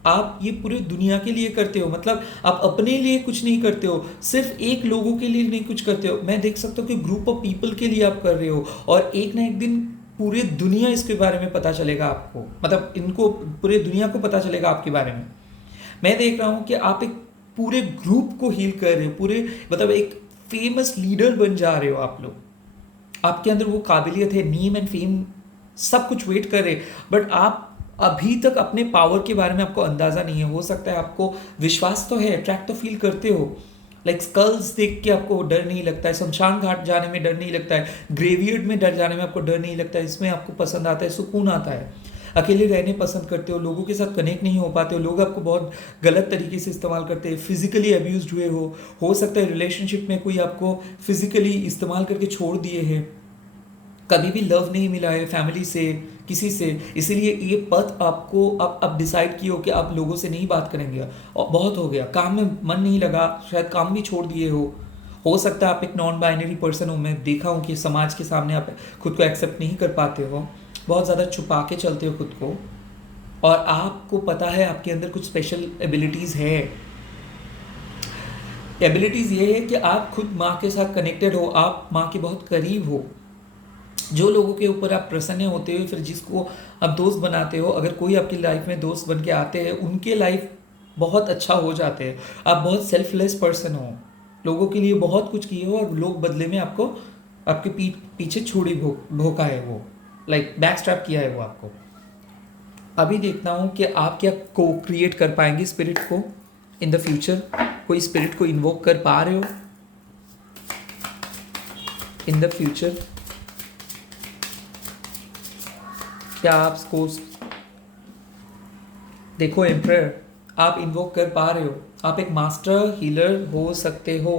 आप ये पूरी दुनिया के लिए करते हो। मतलब आप अपने लिए कुछ नहीं करते हो, सिर्फ एक लोगों के लिए नहीं कुछ करते हो। मैं देख सकता हूँ कि ग्रुप ऑफ पीपल के लिए आप कर रहे हो, और एक ना एक दिन पूरी दुनिया इसके बारे में पता चलेगा आपको, मतलब इनको पूरी दुनिया को पता चलेगा आपके बारे में। मैं देख रहा हूँ कि आप एक पूरे ग्रुप को हील कर रहे हो, पूरे मतलब एक फेमस लीडर बन जा रहे हो आप लोग। आपके अंदर वो काबिलियत है, नीम एंड फेम सब कुछ वेट कर रहे, बट आप अभी तक अपने पावर के बारे में आपको अंदाज़ा नहीं है। हो सकता है आपको विश्वास तो है, अट्रैक्ट तो फील करते हो, लाइक स्कल्स देख के आपको डर नहीं लगता है, शमशान घाट जाने में डर नहीं लगता है, ग्रेवयार्ड में डर जाने में आपको डर नहीं लगता है, इसमें आपको पसंद आता है, सुकून आता है। अकेले रहने पसंद करते हो, लोगों के साथ कनेक्ट नहीं हो पाते हो, लोग आपको बहुत गलत तरीके से इस्तेमाल करते हैं, फिजिकली अब्यूज हुए हो सकता है रिलेशनशिप में कोई आपको फिजिकली इस्तेमाल करके छोड़ दिए हैं, कभी भी लव नहीं मिला है फैमिली से, किसी से, इसीलिए ये पथ आपको आप डिसाइड किए हो कि आप लोगों से नहीं बात करेंगे और बहुत हो गया, काम में मन नहीं लगा, शायद काम भी छोड़ दिए हो सकता है आप एक नॉन बाइनरी पर्सन हो, मैं देखा हूँ कि समाज के सामने आप खुद को एक्सेप्ट नहीं कर पाते हो, बहुत ज़्यादा छुपा के चलते हो खुद को, और आपको पता है आपके अंदर कुछ स्पेशल एबिलिटीज़ है। एबिलिटीज़ ये है कि आप खुद माँ के साथ कनेक्टेड हो, आप माँ के बहुत करीब हो, जो लोगों के ऊपर आप प्रसन्न होते हो, फिर जिसको आप दोस्त बनाते हो, अगर कोई आपकी लाइफ में दोस्त बन के आते हैं उनके लाइफ बहुत अच्छा हो जाते हैं। आप बहुत सेल्फलेस पर्सन हो, लोगों के लिए बहुत कुछ किए हो और लोग बदले में आपको आपके पीछे छुरी भोंका है, वो लाइक बैक स्ट्रैप किया है वो आपको। अभी देखता हूँ कि आप क्या को क्रिएट कर पाएंगे स्पिरिट को इन द फ्यूचर। कोई स्पिरिट को इन्वोक कर पा रहे हो इन द फ्यूचर? क्या आपको देखो एम्परर आप इन्वोक कर पा रहे हो, आप एक मास्टर हीलर हो सकते हो।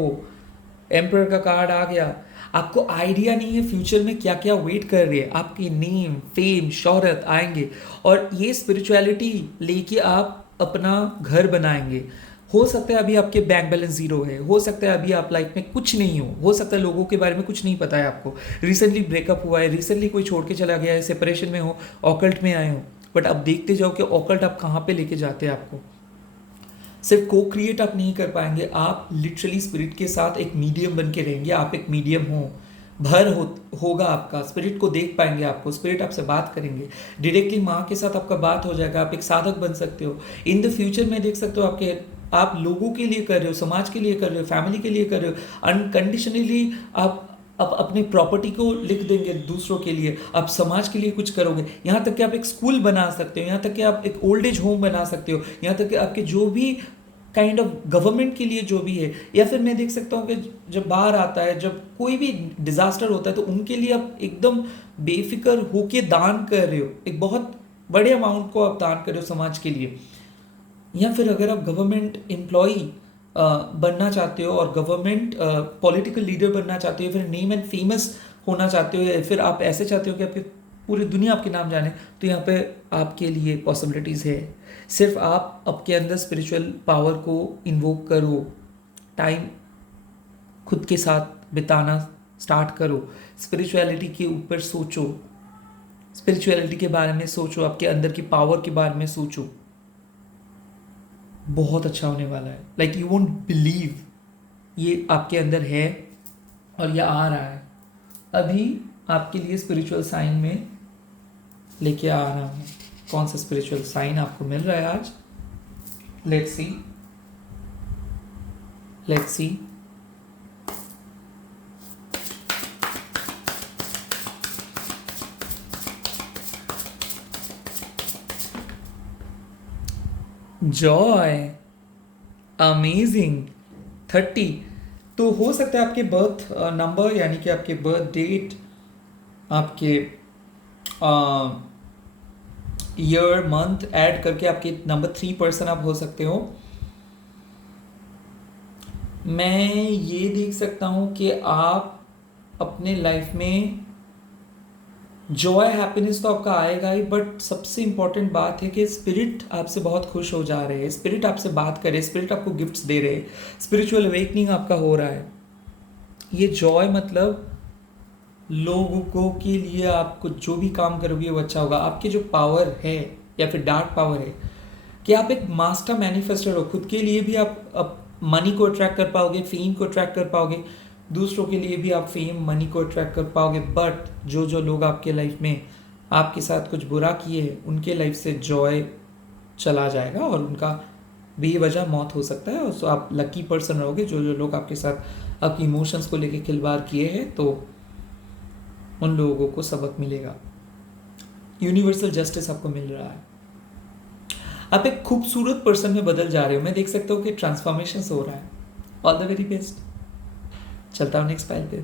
एम्परर का कार्ड आ गया। आपको आइडिया नहीं है फ्यूचर में क्या क्या वेट कर रही है, आपकी नेम फेम शोहरत आएंगे, और ये स्पिरिचुअलिटी लेके आप अपना घर बनाएंगे। हो सकता है अभी आपके बैंक बैलेंस जीरो है, हो सकता है अभी आप लाइफ में कुछ नहीं हो सकता है लोगों के बारे में कुछ नहीं पता है आपको, रिसेंटली ब्रेकअप हुआ है, रिसेंटली कोई छोड़ के चला गया है, सेपरेशन में हो, ऑकल्ट में आए हो, बट अब देखते जाओ कि ऑकल्ट आप कहाँ पे लेके जाते हैं आपको। सिर्फ को क्रिएट आप नहीं कर पाएंगे, आप लिटरली स्पिरिट के साथ एक मीडियम बन के रहेंगे। आप एक मीडियम होगा आपका, स्पिरिट को देख पाएंगे, आपको स्पिरिट आपसे बात करेंगे डायरेक्टली, माँ के साथ आपका बात हो जाएगा, आप एक साधक बन सकते हो। इन द फ्यूचर में देख सकते हो आप लोगों के लिए कर रहे हो, समाज के लिए कर रहे हो, फैमिली के लिए कर रहे हो, अनकंडीशनली आप अपनी प्रॉपर्टी को लिख देंगे दूसरों के लिए, आप समाज के लिए कुछ करोगे। यहाँ तक कि आप एक स्कूल बना सकते हो, यहाँ तक कि आप एक ओल्ड एज होम बना सकते हो, यहाँ तक कि आपके जो भी काइंड ऑफ गवर्नमेंट के लिए जो भी है, या फिर मैं देख सकता हूँ कि जब बाहर आता है, जब कोई भी डिजास्टर होता है तो उनके लिए आप एकदम बेफिक्र होके दान कर रहे हो, एक बहुत बड़े अमाउंट को आप दान कर रहे हो समाज के लिए। या फिर अगर आप गवर्नमेंट एम्प्लॉई बनना चाहते हो और गवर्नमेंट पॉलिटिकल लीडर बनना चाहते हो, फिर नेम एंड फेमस होना चाहते हो, या फिर आप ऐसे चाहते हो कि आपके पूरी दुनिया आपके नाम जाने, तो यहाँ पे आपके लिए पॉसिबिलिटीज़ है। सिर्फ आप आपके अंदर स्पिरिचुअल पावर को इन्वोक करो, टाइम खुद के साथ बिताना स्टार्ट करो, स्पिरिचुअलिटी के ऊपर सोचो, स्पिरिचुअलिटी के बारे में सोचो, आपके अंदर की पावर के बारे में सोचो, बहुत अच्छा होने वाला है। लाइक यू वोंट बिलीव ये आपके अंदर है और ये आ रहा है। अभी आपके लिए स्पिरिचुअल साइन में लेके आ रहा हूँ। कौन सा स्पिरिचुअल साइन आपको मिल रहा है आज? Let's see, let's see. Joy, amazing, 30। तो हो सकता है आपके बर्थ नंबर यानी कि आपके बर्थ डेट, आपके ईयर मंथ ऐड करके आपके नंबर 3 पर्सन आप हो सकते हो। मैं ये देख सकता हूँ कि आप अपने लाइफ में जॉय हैप्पीनेस तो आपका आएगा ही, बट सबसे इंपॉर्टेंट बात है कि स्पिरिट आपसे बहुत खुश हो जा रहे हैं, स्पिरिट आपसे बात करे, स्पिरिट आपको गिफ्ट्स दे रहे हैं, स्पिरिचुअल अवेकनिंग आपका हो रहा है। ये जॉय मतलब लोगों के लिए आपको जो भी काम करोगे वो अच्छा होगा। आपकी जो पावर है या फिर डार्क पावर है कि आप एक मास्टर मैनिफेस्टर हो, खुद के लिए भी आप मनी को अट्रैक्ट कर पाओगे, फेम को अट्रैक्ट कर पाओगे, दूसरों के लिए भी आप फेम मनी को अट्रैक्ट कर पाओगे। बट जो लोग आपके लाइफ में आपके साथ कुछ बुरा किए हैं उनके लाइफ से जॉय चला जाएगा और उनका बेवजह मौत हो सकता है, और सो आप लकी पर्सन रहोगे। जो लोग आपके साथ आपकी इमोशंस को लेके खिलवाड़ किए हैं तो उन लोगों को सबक मिलेगा, यूनिवर्सल जस्टिस आपको मिल रहा है। आप एक खूबसूरत पर्सन में बदल जा रहे हो, मैं देख सकता हूँ कि ट्रांसफॉर्मेशन हो रहा है। All the very best. चलता हूँ नेक्स्ट पाइल पे।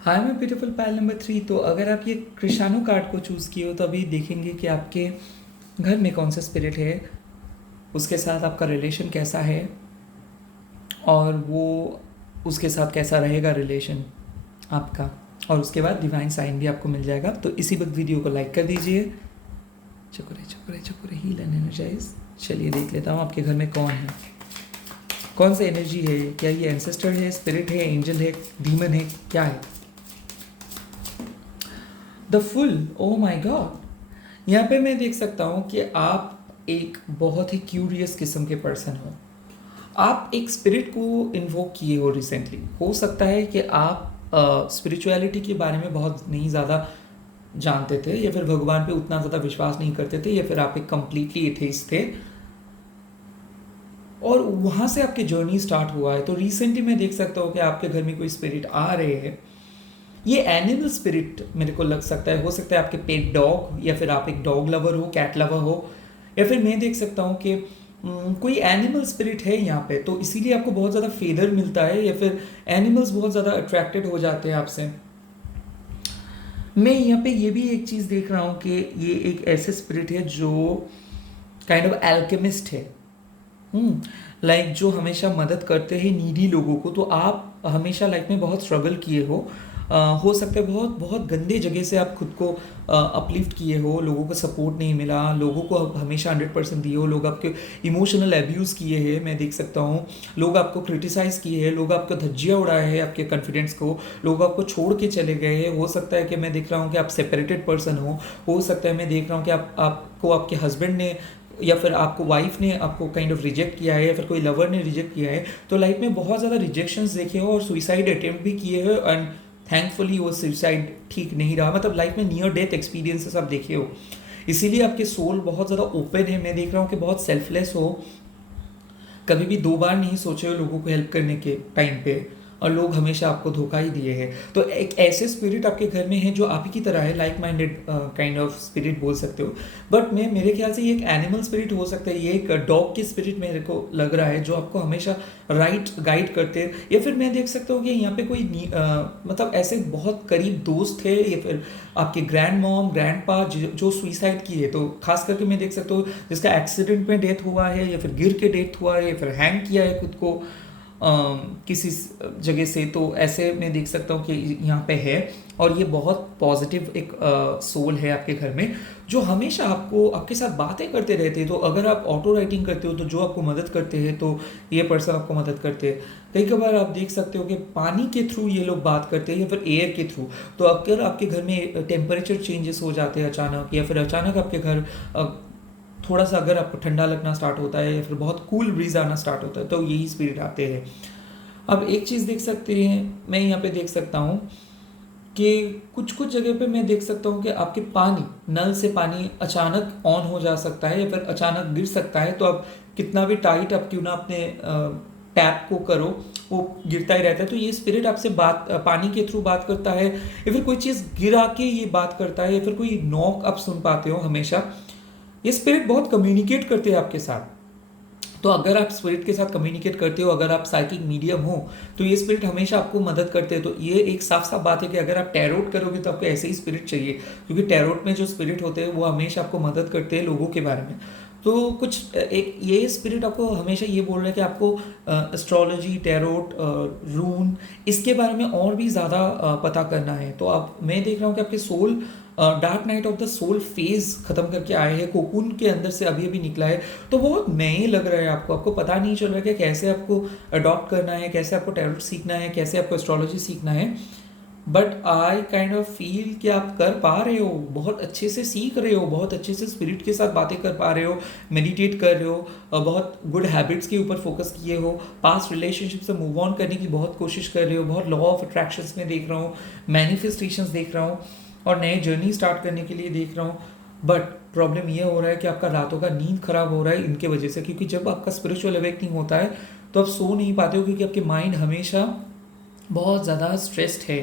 High my beautiful pile number 3। तो अगर आप ये कृष्णानु कार्ड को चूज़ किए हो तो अभी देखेंगे कि आपके घर में कौन सा स्पिरिट है, उसके साथ आपका रिलेशन कैसा है और वो उसके साथ कैसा रहेगा रिलेशन आपका। और उसके बाद डिवाइन साइन भी आपको मिल जाएगा। तो इसी वक्त वीडियो को लाइक कर दीजिए। चकुरे चकुरे चकुरे हील एंड एनर्जाइज। चलिए देख लेता हूँ आपके घर में कौन है, कौन सा एनर्जी है। क्या ये एंसेस्टर है, स्पिरिट है, एंजल है, डीमन है, क्या है? The full, O my God. यहाँ पे मैं देख सकता हूँ कि आप एक बहुत ही क्यूरियस किस्म के पर्सन हो। आप एक स्पिरिट को इन्वोक किए हो रिसेंटली। हो सकता है कि आप स्पिरिचुअलिटी के बारे में बहुत नहीं ज़्यादा जानते थे, या फिर भगवान पे उतना ज़्यादा विश्वास नहीं करते थे, या फिर आप एक कम्प्लीटली एथेइस्ट थे और वहाँ से आपकी जर्नी स्टार्ट हुआ है। तो रिसेंटली मैं देख सकता हूँ कि आपके घर में कोई स्पिरिट आ रहे हैं। ये एनिमल स्पिरिट मेरे को लग सकता है। हो सकता है आपके पेट डॉग, या फिर आप एक डॉग लवर हो, कैट लवर हो, या फिर मैं देख सकता हूँ कि कोई एनिमल स्पिरिट है यहाँ पे। तो इसीलिए आपको बहुत ज़्यादा फेदर मिलता है, या फिर एनिमल्स बहुत ज़्यादा अट्रैक्टेड हो जाते हैं आपसे। मैं यहाँ पे ये भी एक चीज़ देख रहा हूँ कि ये एक ऐसे स्पिरिट है जो काइंड ऑफ एल्केमिस्ट है। लाइक जो हमेशा मदद करते हैं नीडी लोगों को। तो आप हमेशा लाइफ में बहुत स्ट्रगल किए हो सकता है बहुत बहुत गंदे जगह से आप खुद को अपलिफ्ट किए हो, लोगों को सपोर्ट नहीं मिला, लोगों को हमेशा 100% दिए हो, लोग आपके इमोशनल एब्यूज़ किए हैं, मैं देख सकता हूँ, लोग आपको क्रिटिसाइज़ किए हैं, लोग आपको धज्जियाँ उड़ाए हैं आपके कॉन्फिडेंस को, लोग आपको छोड़ के चले गए हैं। हो सकता है कि मैं देख रहा हूँ कि आप सेपरेटेड पर्सन हो सकता है मैं देख रहा हूँ कि आपको आपके हस्बैंड ने या फिर आपको वाइफ ने आपको काइंड ऑफ रिजेक्ट किया है, या फिर कोई लवर ने रिजेक्ट किया है। तो लाइफ में बहुत ज़्यादा रिजेक्शंस देखे हो और सुइसाइड अटेम्प्ट भी किए हो, एंड थैंकफुली वो सुइसाइड ठीक नहीं रहा। मतलब लाइफ में नियर डेथ एक्सपीरियंसेस आप देखे हो, इसीलिए आपके सोल बहुत ज़्यादा ओपन है। मैं देख रहा हूँ कि बहुत सेल्फलेस हो, कभी भी 2 बार नहीं सोचे हो लोगों को हेल्प करने के टाइम पे, और लोग हमेशा आपको धोखा ही दिए हैं। तो एक ऐसे स्पिरिट आपके घर में है जो आप ही की तरह है, like minded kind of spirit बोल सकते हो। बट मेरे ख्याल से ये एक एनिमल स्पिरिट हो सकता है, ये एक डॉग की स्पिरिट मेरे को लग रहा है, जो आपको हमेशा राइट गाइड करते हैं। या फिर मैं देख सकता हूँ कि यहाँ पे कोई मतलब ऐसे बहुत करीब दोस्त थे, या फिर आपके ग्रैंड मॉम ग्रैंड पा जो सुइसाइड किए। तो खास करके मैं देख सकता हूँ जिसका एक्सीडेंट में डेथ हुआ है, या फिर गिर के डेथ हुआ है, या फिर हैंग किया है खुद को किसी जगह से। तो ऐसे मैं देख सकता हूँ कि यहाँ पे है, और ये बहुत पॉजिटिव एक सोल है आपके घर में, जो हमेशा आपके साथ बातें करते रहते हैं। तो अगर आप ऑटो राइटिंग करते हो तो जो आपको मदद करते हैं, तो ये पर्सन आपको मदद करते हैं। कई कबार आप देख सकते हो कि पानी के थ्रू ये लोग बात करते हैं, या फिर एयर के थ्रू। तो अगर आपके घर में टेम्परेचर चेंजेस हो जाते हैं अचानक, या फिर अचानक आपके घर थोड़ा सा अगर आपको ठंडा लगना स्टार्ट होता है, या फिर बहुत कूल ब्रीज आना स्टार्ट होता है, तो यही स्पिरिट आते हैं। अब एक चीज़ देख सकते हैं, मैं यहाँ पे देख सकता हूँ कि कुछ कुछ जगह पे मैं देख सकता हूँ कि आपके नल से पानी अचानक ऑन हो जा सकता है, या फिर अचानक गिर सकता है। तो आप कितना भी टाइट आप क्यों ना अपने टैप को करो, वो गिरता ही रहता है। तो ये स्पिरिट आपसे पानी के थ्रू बात करता है, या फिर कोई चीज़ गिरा के ये बात करता है, या फिर कोई नॉक आप सुन पाते हो हमेशा। ये स्पिरिट बहुत कम्युनिकेट करते हैं आपके साथ। तो अगर आप स्पिरिट के साथ कम्युनिकेट करते हो, अगर आप साइकिक मीडियम हो, तो ये स्पिरिट हमेशा आपको मदद करते हैं। तो ये एक साफ साफ बात है कि अगर आप टैरोट करोगे तो आपको ऐसे ही स्पिरिट चाहिए, क्योंकि टैरोट में जो स्पिरिट होते हैं वो हमेशा आपको मदद करते हैं लोगों के बारे में। तो कुछ एक ये स्पिरिट आपको हमेशा ये बोल रहा है कि आपको एस्ट्रोलॉजी, टैरोट, रून, इसके बारे में और भी ज़्यादा पता करना है। तो मैं देख रहा हूँ कि आपके soul dark night of the soul phase खत्म करके आए हैं, कोकून के अंदर से अभी अभी निकला है। तो बहुत नए लग रहा है आपको पता नहीं चल रहा है कि कैसे आपको अडॉप्ट करना है, कैसे आपको टैरोट सीखना है, कैसे आपको एस्ट्रोलॉजी सीखना है। But I kind of feel कि आप कर पा रहे हो, बहुत अच्छे से सीख रहे हो, बहुत अच्छे से स्पिरिट के साथ बातें कर पा रहे हो, मेडिटेट कर रहे हो, बहुत गुड हैबिट्स के ऊपर फोकस किए हो, पास्ट रिलेशनशिप से मूव ऑन करने की बहुत कोशिश कर रहे हो, बहुत लॉ ऑफ अट्रैक्शंस में देख रहा हूँ, मैनिफेस्टेशंस देख रहा हूँ, और नए जर्नी स्टार्ट करने के लिए देख रहा हूँ। बट प्रॉब्लम ये हो रहा है कि आपका रातों का नींद खराब हो रहा है इनके वजह से, क्योंकि जब आपका स्पिरिचुअल अवेकनिंग होता है तो आप सो नहीं पाते हो, क्योंकि आपके माइंड हमेशा बहुत ज़्यादा स्ट्रेस्ड है।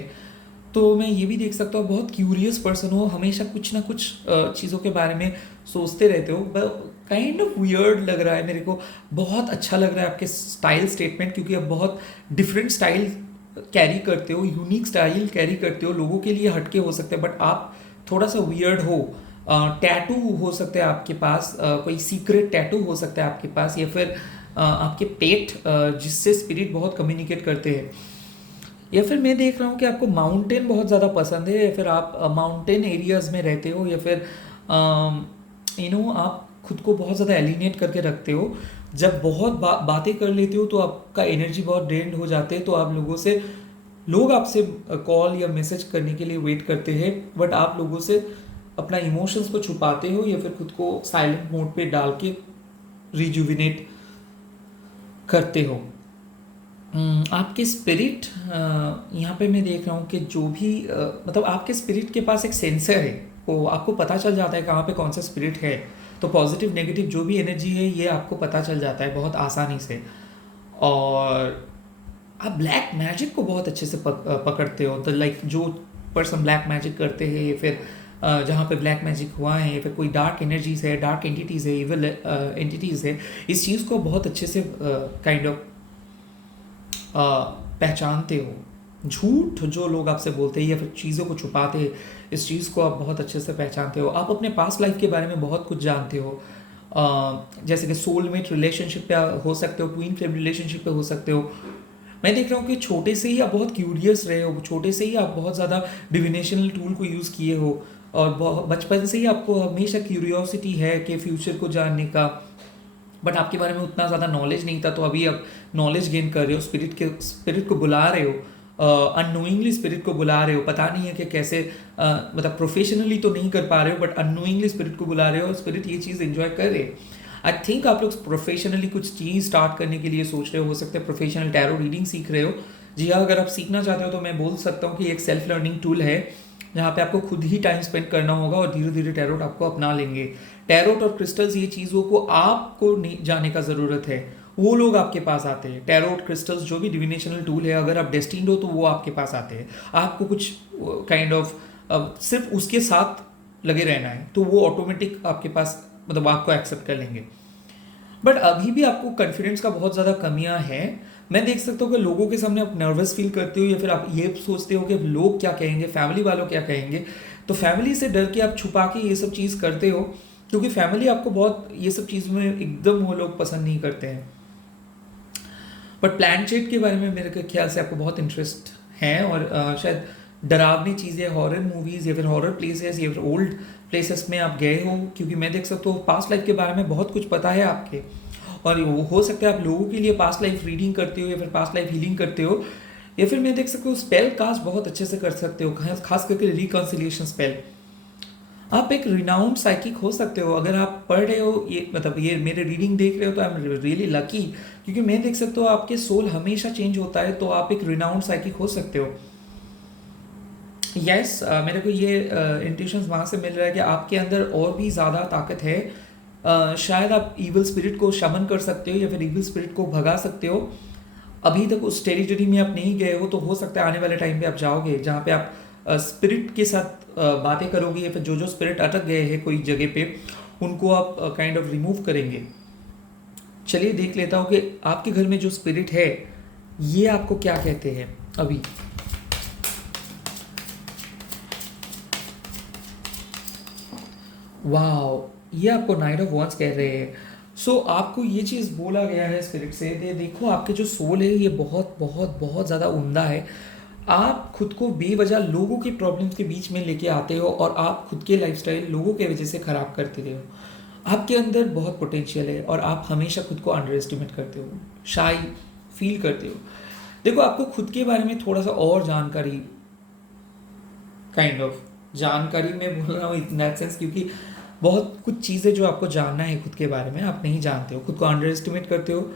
तो मैं ये भी देख सकता हूँ बहुत क्यूरियस पर्सन हो, हमेशा कुछ ना कुछ चीज़ों के बारे में सोचते रहते हो। काइंड ऑफ वियर्ड लग रहा है मेरे को, बहुत अच्छा लग रहा है आपके स्टाइल स्टेटमेंट, क्योंकि आप बहुत डिफरेंट स्टाइल कैरी करते हो, यूनिक स्टाइल कैरी करते हो। लोगों के लिए हटके हो सकते हैं, बट आप थोड़ा सा वियर्ड हो। टैटू हो सकता है आपके पास, कोई सीक्रेट टैटू हो सकता है आपके पास, या फिर आपके पेट जिससे स्पिरिट बहुत कम्युनिकेट करते हैं। या फिर मैं देख रहा हूँ कि आपको माउंटेन बहुत ज़्यादा पसंद है, या फिर आप माउंटेन एरियाज़ में रहते हो, या फिर आप खुद को बहुत ज़्यादा एलिनेट करके रखते हो। जब बहुत बातें कर लेते हो तो आपका एनर्जी बहुत ड्रेन्ड हो जाते हैं, तो आप लोग आपसे कॉल या मैसेज करने के लिए वेट करते हैं, बट आप लोगों से अपना इमोशंस को छुपाते हो या फिर खुद को साइलेंट मोड पे डाल के रिजुविनेट करते हो। आपके स्पिरिट, यहाँ पे मैं देख रहा हूँ कि जो भी मतलब आपके स्पिरिट के पास एक सेंसर है, वो आपको पता चल जाता है कहाँ पे कौन सा स्पिरिट है। तो पॉजिटिव नेगेटिव जो भी एनर्जी है ये आपको पता चल जाता है बहुत आसानी से। और आप ब्लैक मैजिक को बहुत अच्छे से पकड़ते हो। तो लाइक जो पर्सन ब्लैक मैजिक करते हैं, या फिर जहाँ पे ब्लैक मैजिक हुआ है, या फिर कोई डार्क एनर्जीज है, डार्क एंटिटीज़ है, इविल एंटिटीज़ है, इस चीज़ को बहुत अच्छे से काइंड ऑफ पहचानते हो। झूठ जो लोग आपसे बोलते हैं या फिर चीज़ों को छुपाते हैं, इस चीज़ को आप बहुत अच्छे से पहचानते हो। आप अपने पास्ट लाइफ के बारे में बहुत कुछ जानते हो, जैसे कि सोलमेट रिलेशनशिप पे हो सकते हो, ट्विन फ्लेम रिलेशनशिप पे हो सकते हो। मैं देख रहा हूँ कि छोटे से ही आप बहुत क्यूरियस रहे हो, छोटे से ही आप बहुत ज़्यादा डिविनेशनल टूल को यूज़ किए हो, और बचपन से ही आपको हमेशा क्यूरियोसिटी है कि फ्यूचर को जानने का, बट आपके बारे में उतना ज़्यादा नॉलेज नहीं था। तो अभी आप नॉलेज गेन कर रहे हो, स्पिरिट को बुला रहे हो, अननोइंगली स्पिरिट को बुला रहे हो। पता नहीं है कि कैसे, मतलब प्रोफेशनली तो नहीं कर पा रहे हो, बट अननोइंगली स्पिरिट को बुला रहे हो और स्पिरिट ये चीज़ एंजॉय कर रहे हैं। आई थिंक आप लोग प्रोफेशनली कुछ चीज़ स्टार्ट करने के लिए सोच रहे हो सकते हैं प्रोफेशनल टैरो रीडिंग सीख रहे हो। जी हाँ, अगर आप सीखना चाहते हो तो मैं बोल सकता हूँ कि एक सेल्फ लर्निंग टूल है जहाँ पे आपको खुद ही टाइम स्पेंड करना होगा और धीरे धीरे टैरोट आपको अपना लेंगे। टैरोट और क्रिस्टल्स ये चीज़ों को आपको नहीं जाने का ज़रूरत है, वो लोग आपके पास आते हैं। टैरोट क्रिस्टल्स जो भी डिविनेशनल टूल है, अगर आप डेस्टिन्ड हो तो वो आपके पास आते हैं। आपको कुछ काइंड ऑफ सिर्फ उसके साथ लगे रहना है, तो वो ऑटोमेटिक आपके पास, मतलब आपको एक्सेप्ट कर लेंगे। बट अभी भी आपको कॉन्फिडेंस का बहुत ज़्यादा कमियां हैं। मैं देख सकता हूँ कि लोगों के सामने आप नर्वस फील करते हो, या फिर आप ये सोचते हो कि लोग क्या कहेंगे, फैमिली वालों क्या कहेंगे। तो फैमिली से डर के आप छुपा के ये सब चीज़ करते हो, क्योंकि फैमिली आपको बहुत ये सब चीज़ में एकदम वो लोग पसंद नहीं करते हैं। बट प्लानचेट के बारे में मेरे ख्याल से आपको बहुत इंटरेस्ट है, और शायद डरावनी चीज़ें, हॉरर मूवीज़ या फिर हॉरर प्लेसेस या फिर ओल्ड प्लेसेस में आप गए हो, क्योंकि मैं देख सकता हूँ पास्ट लाइफ के बारे में बहुत कुछ पता है आपके। और वो हो सकता है आप लोगों के लिए पास्ट लाइफ रीडिंग करते हो या फिर पास्ट लाइफ हीलिंग करते हो, या फिर मैं देख सकता हूँ स्पेल कास्ट बहुत अच्छे से कर सकते हो, खास करके रिकॉन्सिलिएशन स्पेल। आप एक रिनाउंड साइकिक हो सकते हो अगर आप पढ़ रहे हो, ये मतलब ये मेरे रीडिंग देख रहे हो, तो आई एम रियली लकी, क्योंकि मैं देख सकता हूँ आपके सोल हमेशा चेंज होता है, तो आप एक रिनाउंड साइकिक हो सकते हो। यस, मेरे को ये इंट्यूशंस वहाँ से मिल रहा है कि आपके अंदर और भी ज़्यादा ताकत है। शायद आप इविल स्पिरिट को शमन कर सकते हो या फिर इविल स्पिरिट को भगा सकते हो। अभी तक उस टेरिटरी में आप नहीं गए हो, तो हो सकता है आने वाले टाइम पे आप जाओगे, जहाँ पे आप स्पिरिट के साथ बातें करोगे, या फिर जो स्पिरिट अटक गए हैं कोई जगह पे, उनको आप काइंड ऑफ रिमूव करेंगे। चलिए देख लेता हूँ कि आपके घर में जो स्पिरिट है ये आपको क्या कहते हैं अभी। वाओ, ये आपको नाइट ऑफ वंस कह रहे हैं। सो आपको ये चीज़ बोला गया है स्पिरिट से, देखो आपके जो सोल है ये बहुत बहुत बहुत ज़्यादा उम्दा है। आप खुद को बेवजह लोगों की प्रॉब्लम्स के बीच में लेके आते हो, और आप खुद के लाइफस्टाइल लोगों के वजह से ख़राब करते रहे हो। आपके अंदर बहुत पोटेंशियल है, और आप हमेशा खुद को अंडर एस्टिमेट करते हो, शाई फील करते हो। देखो, आपको खुद के बारे में थोड़ा सा और जानकारी, काइंड ऑफ जानकारी में बोल रहा हूँ इन दैट सेंस, क्योंकि बहुत कुछ चीज़ें जो आपको जानना है खुद के बारे में आप नहीं जानते हो, खुद को अंडर एस्टिमेट करते हो।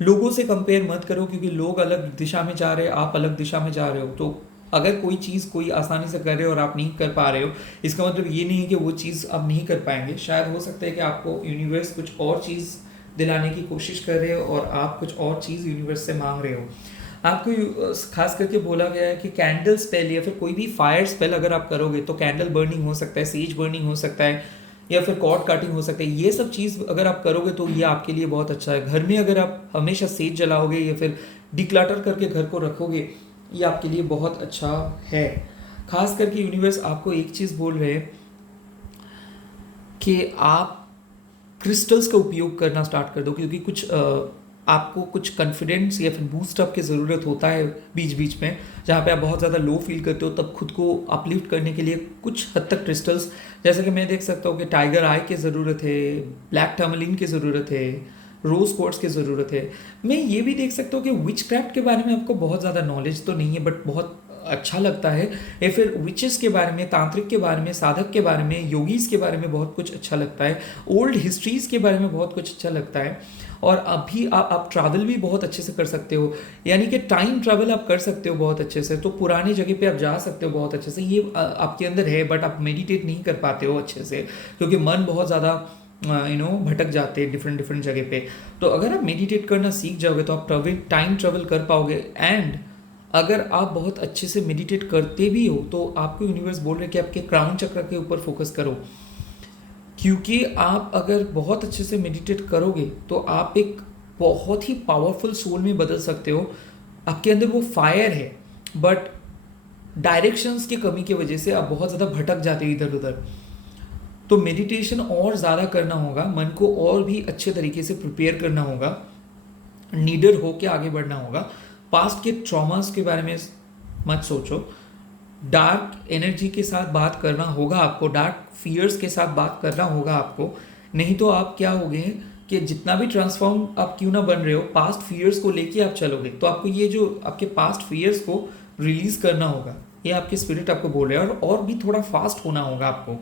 लोगों से कंपेयर मत करो, क्योंकि लोग अलग दिशा में जा रहे हैं, आप अलग दिशा में जा रहे हो। तो अगर कोई चीज़ कोई आसानी से कर रहे हो और आप नहीं कर पा रहे हो, इसका मतलब ये नहीं है कि वो चीज़ आप नहीं कर पाएंगे। शायद हो सकता है कि आपको यूनिवर्स कुछ और चीज़ दिलाने की कोशिश कर रहे हो, और आप कुछ और चीज़ यूनिवर्स से मांग रहे हो। आपको खास करके बोला गया है कि कैंडल स्पेल या फिर कोई भी फायर स्पेल अगर आप करोगे, तो कैंडल बर्निंग हो सकता है, सेज बर्निंग हो सकता है, या फिर कॉर्ड काटिंग हो सकता है। ये सब चीज़ अगर आप करोगे तो ये आपके लिए बहुत अच्छा है। घर में अगर आप हमेशा सेज जलाओगे या फिर डिक्लटर करके घर को रखोगे, ये आपके लिए बहुत अच्छा है। खास करके यूनिवर्स आपको एक चीज़ बोल रहे हैं कि आप क्रिस्टल्स का उपयोग करना स्टार्ट कर दो, क्योंकि कुछ आपको कुछ कॉन्फिडेंस या फिर बूस्ट अप की ज़रूरत होता है बीच बीच में, जहाँ पे आप बहुत ज़्यादा लो फील करते हो, तब खुद को अपलिफ्ट करने के लिए कुछ हद तक क्रिस्टल्स, जैसे कि मैं देख सकता हूँ कि टाइगर आई की ज़रूरत है, ब्लैक टर्मलिन की ज़रूरत है, रोज क्वार्ट्ज की ज़रूरत है। मैं ये भी देख सकता हूँ कि विच क्राफ्ट के बारे में आपको बहुत ज़्यादा नॉलेज तो नहीं है, बट बहुत अच्छा लगता है, या फिर विचेस के बारे में, तांत्रिक के बारे में, साधक के बारे में, योगीज के बारे में बहुत कुछ अच्छा लगता है, ओल्ड हिस्ट्रीज के बारे में बहुत कुछ अच्छा लगता है। और अभी आप ट्रैवल भी बहुत अच्छे से कर सकते हो, यानी कि टाइम ट्रैवल आप कर सकते हो बहुत अच्छे से, तो पुरानी जगह पे आप जा सकते हो बहुत अच्छे से। ये आपके अंदर है, बट आप मेडिटेट नहीं कर पाते हो अच्छे से, क्योंकि मन बहुत ज़्यादा भटक जाते हैं डिफरेंट डिफरेंट जगह पे। तो अगर आप मेडिटेट करना सीख जाओगे तो आप टाइम ट्रेवल कर पाओगे। एंड अगर आप बहुत अच्छे से मेडिटेट करते भी हो तो आपको यूनिवर्स बोल रहे कि आपके क्राउन चक्र के ऊपर फोकस करो, क्योंकि आप अगर बहुत अच्छे से मेडिटेट करोगे तो आप एक बहुत ही पावरफुल सोल में बदल सकते हो। आपके अंदर वो फायर है, बट डायरेक्शंस की कमी की वजह से आप बहुत ज़्यादा भटक जाते हो इधर उधर। तो मेडिटेशन और ज़्यादा करना होगा, मन को और भी अच्छे तरीके से प्रिपेयर करना होगा, नीडर हो के आगे बढ़ना होगा। पास्ट के ट्रॉमास के बारे में मत सोचो, डार्क एनर्जी के साथ बात करना होगा आपको, डार्क फियर्स के साथ बात करना होगा आपको, नहीं तो आप क्या होगे कि जितना भी ट्रांसफॉर्म आप क्यों ना बन रहे हो, पास्ट फियर्स को लेके आप चलोगे, तो आपको ये जो आपके पास्ट फियर्स को रिलीज करना होगा, ये आपके स्पिरिट आपको बोल रहे हैं। और भी थोड़ा फास्ट होना होगा आपको,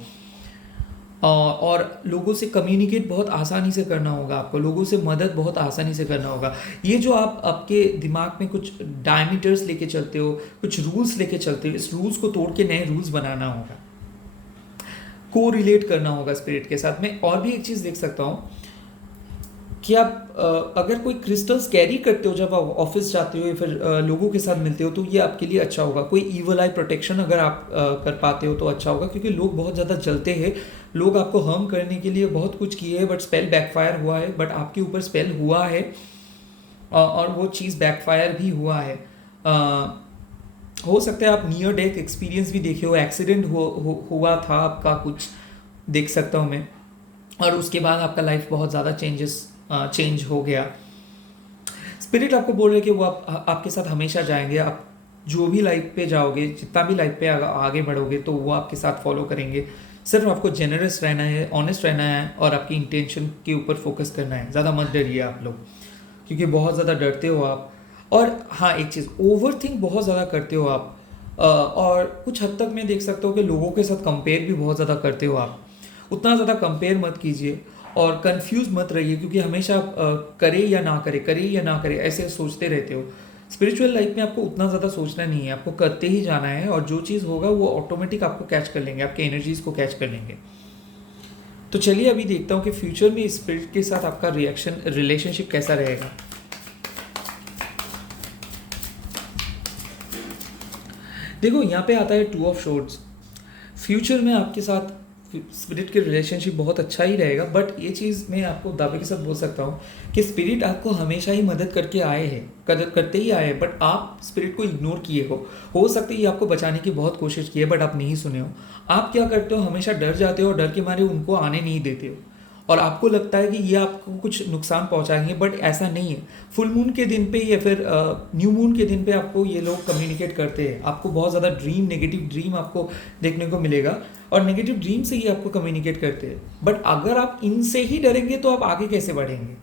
और लोगों से कम्युनिकेट बहुत आसानी से करना होगा आपको, लोगों से मदद बहुत आसानी से करना होगा। ये जो आप आपके दिमाग में कुछ डायमीटर्स लेके चलते हो, कुछ रूल्स लेके चलते हो, इस रूल्स को तोड़ के नए रूल्स बनाना होगा, को रिलेट करना होगा स्पिरिट के साथ में। और भी एक चीज़ देख सकता हूँ कि आप अगर कोई क्रिस्टल्स कैरी करते हो जब आप ऑफिस जाते हो या फिर लोगों के साथ मिलते हो, तो ये आपके लिए अच्छा होगा। कोई ईवल आई प्रोटेक्शन अगर आप कर पाते हो तो अच्छा होगा, क्योंकि लोग बहुत ज़्यादा जलते हैं, लोग आपको हार्म करने के लिए बहुत कुछ किए हैं, बट स्पेल बैकफायर हुआ है, बट आपके ऊपर स्पेल हुआ है और वो चीज़ बैकफायर भी हुआ है। हो सकता है आप नियर डेथ एक्सपीरियंस भी देखे हो, एक्सीडेंट हुआ था आपका कुछ, देख सकता हूँ मैं, और उसके बाद आपका लाइफ बहुत ज़्यादा चेंज हो गया। स्पिरिट आपको बोल रहे कि वो आपके साथ हमेशा जाएंगे, आप जो भी लाइफ पे जाओगे, जितना भी लाइफ पे आगे बढ़ोगे, तो वो आपके साथ फॉलो करेंगे। सिर्फ आपको जेनरस रहना है, ऑनेस्ट रहना है, और आपकी इंटेंशन के ऊपर फोकस करना है। ज़्यादा मत डरिए आप लोग, क्योंकि बहुत ज़्यादा डरते हो आप। और हाँ, एक चीज़, ओवर थिंक बहुत ज़्यादा करते हो आप, और कुछ हद तक मैं देख सकता हूँ कि लोगों के साथ कंपेयर भी बहुत ज़्यादा करते हो आप। उतना ज़्यादा कंपेयर मत कीजिए और कंफ्यूज मत रहिए, क्योंकि हमेशा आप करे या ना करे ऐसे सोचते रहते हो। स्पिरिचुअल लाइफ में आपको उतना ज़्यादा सोचना नहीं है, आपको करते ही जाना है, और जो चीज़ होगा वो ऑटोमेटिक आपको कैच कर लेंगे, आपके एनर्जीज़ को कैच कर लेंगे। तो चलिए अभी देखता हूँ कि फ्यूचर में स्पिरिट के साथ आपका रिलेशनशिप कैसा रहेगा। देखो यहाँ पे आता है 2 ऑफ शॉर्ट्स। फ्यूचर में आपके साथ स्पिरिट के रिलेशनशिप बहुत अच्छा ही रहेगा, बट ये चीज़ मैं आपको दावे के साथ बोल सकता हूँ कि स्पिरिट आपको हमेशा ही मदद करके आए हैं, करते ही आए हैं, बट आप स्पिरिट को इग्नोर किए हो सकता है ये आपको बचाने की बहुत कोशिश की है, बट आप नहीं सुने हो। आप क्या करते हो, हमेशा डर जाते हो और डर के मारे उनको आने नहीं देते हो, और आपको लगता है कि ये आपको कुछ नुकसान पहुंचाएंगे, बट ऐसा नहीं है। फुल मून के दिन पे या फिर न्यू मून के दिन पे आपको ये लोग कम्युनिकेट करते हैं, आपको बहुत ज़्यादा नेगेटिव ड्रीम आपको देखने को मिलेगा, और नेगेटिव ड्रीम से ही आपको कम्युनिकेट करते हैं। बट अगर आप इनसे ही डरेंगे तो आप आगे कैसे बढ़ेंगे।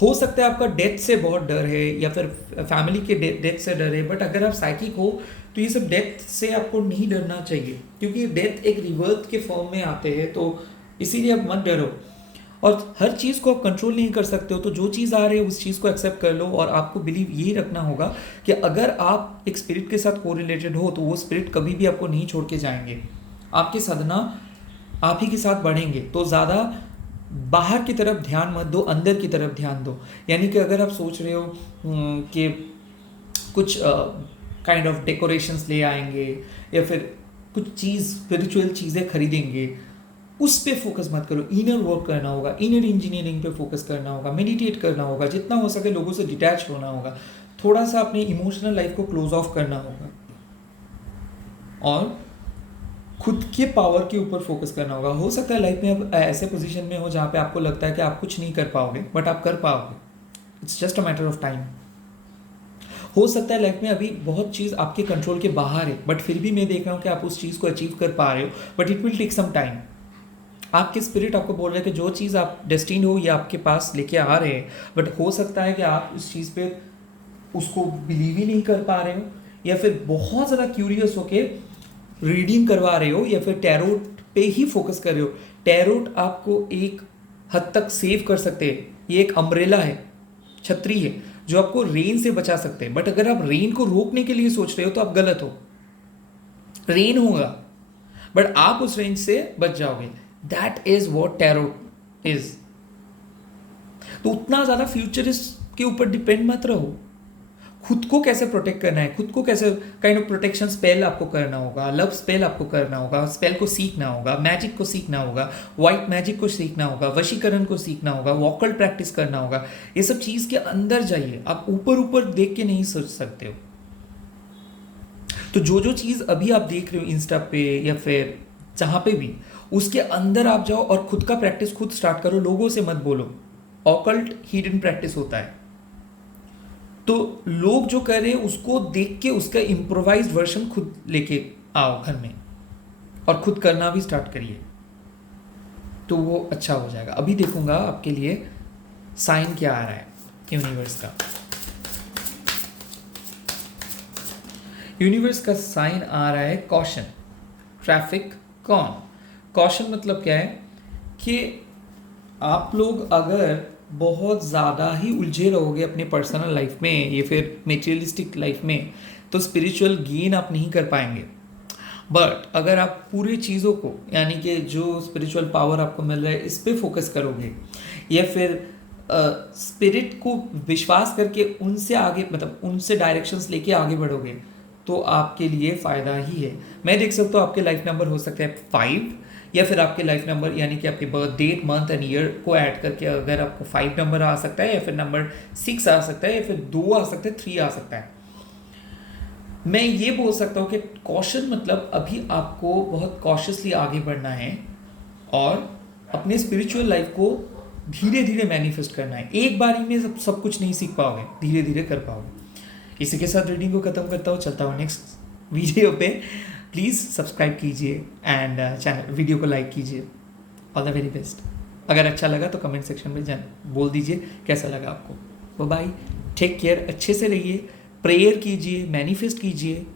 हो सकता है आपका डेथ से बहुत डर है, या फिर फैमिली के डेथ से डर है, बट अगर आप साइकिक हो तो ये सब डेथ से आपको नहीं डरना चाहिए, क्योंकि डेथ एक रिवर्थ के फॉर्म में आते हैं, तो इसीलिए आप मत डरो। और हर चीज़ को आप कंट्रोल नहीं कर सकते हो, तो जो चीज़ आ रही है उस चीज़ को एक्सेप्ट कर लो, और आपको बिलीव यही रखना होगा कि अगर आप एक स्पिरिट के साथ कोरिलेटेड हो तो वो स्पिरिट कभी भी आपको नहीं छोड़ के जाएंगे, आपके साधना आप ही के साथ बढ़ेंगे। तो ज़्यादा बाहर की तरफ ध्यान मत दो, अंदर की तरफ ध्यान दो। यानी कि अगर आप सोच रहे हो कि कुछ काइंड ऑफ डेकोरेशंस ले आएंगे, या फिर कुछ चीज़ स्पिरिचुअल चीज़ें खरीदेंगे, उस पे फोकस मत करो। इनर वर्क करना होगा, इनर इंजीनियरिंग पे फोकस करना होगा, मेडिटेट करना होगा, जितना हो सके लोगों से डिटैच होना होगा, थोड़ा सा अपने इमोशनल लाइफ को क्लोज ऑफ करना होगा, और खुद के पावर के ऊपर फोकस करना होगा। हो सकता है लाइफ में आप ऐसे पोजीशन में हो जहाँ पे आपको लगता है कि आप कुछ नहीं कर पाओगे, बट आप कर पाओगे। It's just a matter of time. हो सकता है लाइफ में अभी बहुत चीज़ आपके कंट्रोल के बाहर है, बट फिर भी मैं देख रहा हूँ कि आप उस चीज़ को अचीव कर पा रहे हो, but it will take some time. आपके स्पिरिट आपको बोल रहे हैं कि जो चीज़ आप डेस्टिन्ड हो ये आपके पास लेके आ रहे हैं, बट हो सकता है कि आप उस चीज़ पे उसको बिलीव ही नहीं कर पा रहे हो, या फिर बहुत ज़्यादा क्यूरियस होके रीडिंग करवा रहे हो, या फिर टैरोट पे ही फोकस कर रहे हो। टैरोट आपको एक हद तक सेव कर सकते हैं, ये एक अम्ब्रेला है, छतरी है जो आपको रेन से बचा सकते हैं। बट अगर आप रेन को रोकने के लिए सोच रहे हो तो आप गलत हो। रेन होगा बट आप उस रेंज से बच जाओगे। That is what tarot is. तो उतना ज्यादा फ्यूचरिस्ट के ऊपर डिपेंड मत रहो। खुद को कैसे प्रोटेक्ट करना है, खुद को कैसे काइंड ऑफ प्रोटेक्शन स्पेल आपको करना होगा, लव स्पेल आपको करना होगा, स्पेल को सीखना होगा, मैजिक को सीखना होगा, वाइट मैजिक को सीखना होगा, वशीकरण को सीखना होगा, वॉकल प्रैक्टिस करना होगा। ये सब चीज के अंदर जाइए, आप ऊपर ऊपर देख के नहीं सोच सकते हो। तो जो जो चीज अभी आप देख रहे हो इंस्टा पे या फिर जहां पे भी, उसके अंदर आप जाओ और खुद का प्रैक्टिस खुद स्टार्ट करो। लोगों से मत बोलो। ऑकल्ट हिडन प्रैक्टिस होता है, तो लोग जो कर रहे हैं उसको देख के उसका इम्प्रोवाइज्ड वर्जन खुद लेके आओ घर में और खुद करना भी स्टार्ट करिए, तो वो अच्छा हो जाएगा। अभी देखूंगा आपके लिए साइन क्या आ रहा है यूनिवर्स का। यूनिवर्स का साइन आ रहा है कॉशन, ट्रैफिक कॉन। कॉशन मतलब क्या है कि आप लोग अगर बहुत ज़्यादा ही उलझे रहोगे अपने पर्सनल लाइफ में या फिर मेटेरियलिस्टिक लाइफ में, तो स्पिरिचुअल गेन आप नहीं कर पाएंगे। बट अगर आप पूरी चीज़ों को, यानी कि जो स्पिरिचुअल पावर आपको मिल रहा है इस पे फोकस करोगे, या फिर स्पिरिट को विश्वास करके उनसे आगे, मतलब उनसे डायरेक्शंस लेके आगे बढ़ोगे, तो आपके लिए फ़ायदा ही है। मैं देख सकता हूँ आपके लाइफ नंबर हो सकता है 5, या फिर आपके लाइफ नंबर यानी कि आपके birth date, month and year को ऐड करके अगर आपको 5 नंबर आ सकता है, या फिर नंबर 6 आ सकता है, या फिर 2 आ सकता है, 3 आ सकता है। मैं ये बोल सकता हूँ कि कॉशन मतलब अभी आपको बहुत कॉशियसली आगे बढ़ना है और अपने स्पिरिचुअल लाइफ को धीरे धीरे मैनिफेस्ट करना है। एक बारी में सब कुछ नहीं सीख पाओगे, धीरे धीरे कर पाओगे। इसी के साथ रीडिंग को ख़त्म करता हूँ, चलता हूँ नेक्स्ट वीडियो पे। प्लीज़ सब्सक्राइब कीजिए एंड चैनल वीडियो को लाइक कीजिए। All the very best. अगर अच्छा लगा तो कमेंट सेक्शन में बोल दीजिए कैसा लगा आपको। बाय, टेक केयर, अच्छे से रहिए, प्रेयर कीजिए, मैनिफेस्ट कीजिए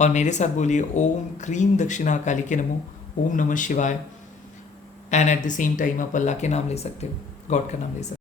और मेरे साथ बोलिए ओम क्रीम दक्षिणा काली के नमो, ओम नमः शिवाय। And at the same time आप अल्लाह के नाम ले सकते हो, गॉड का नाम ले सकते हो।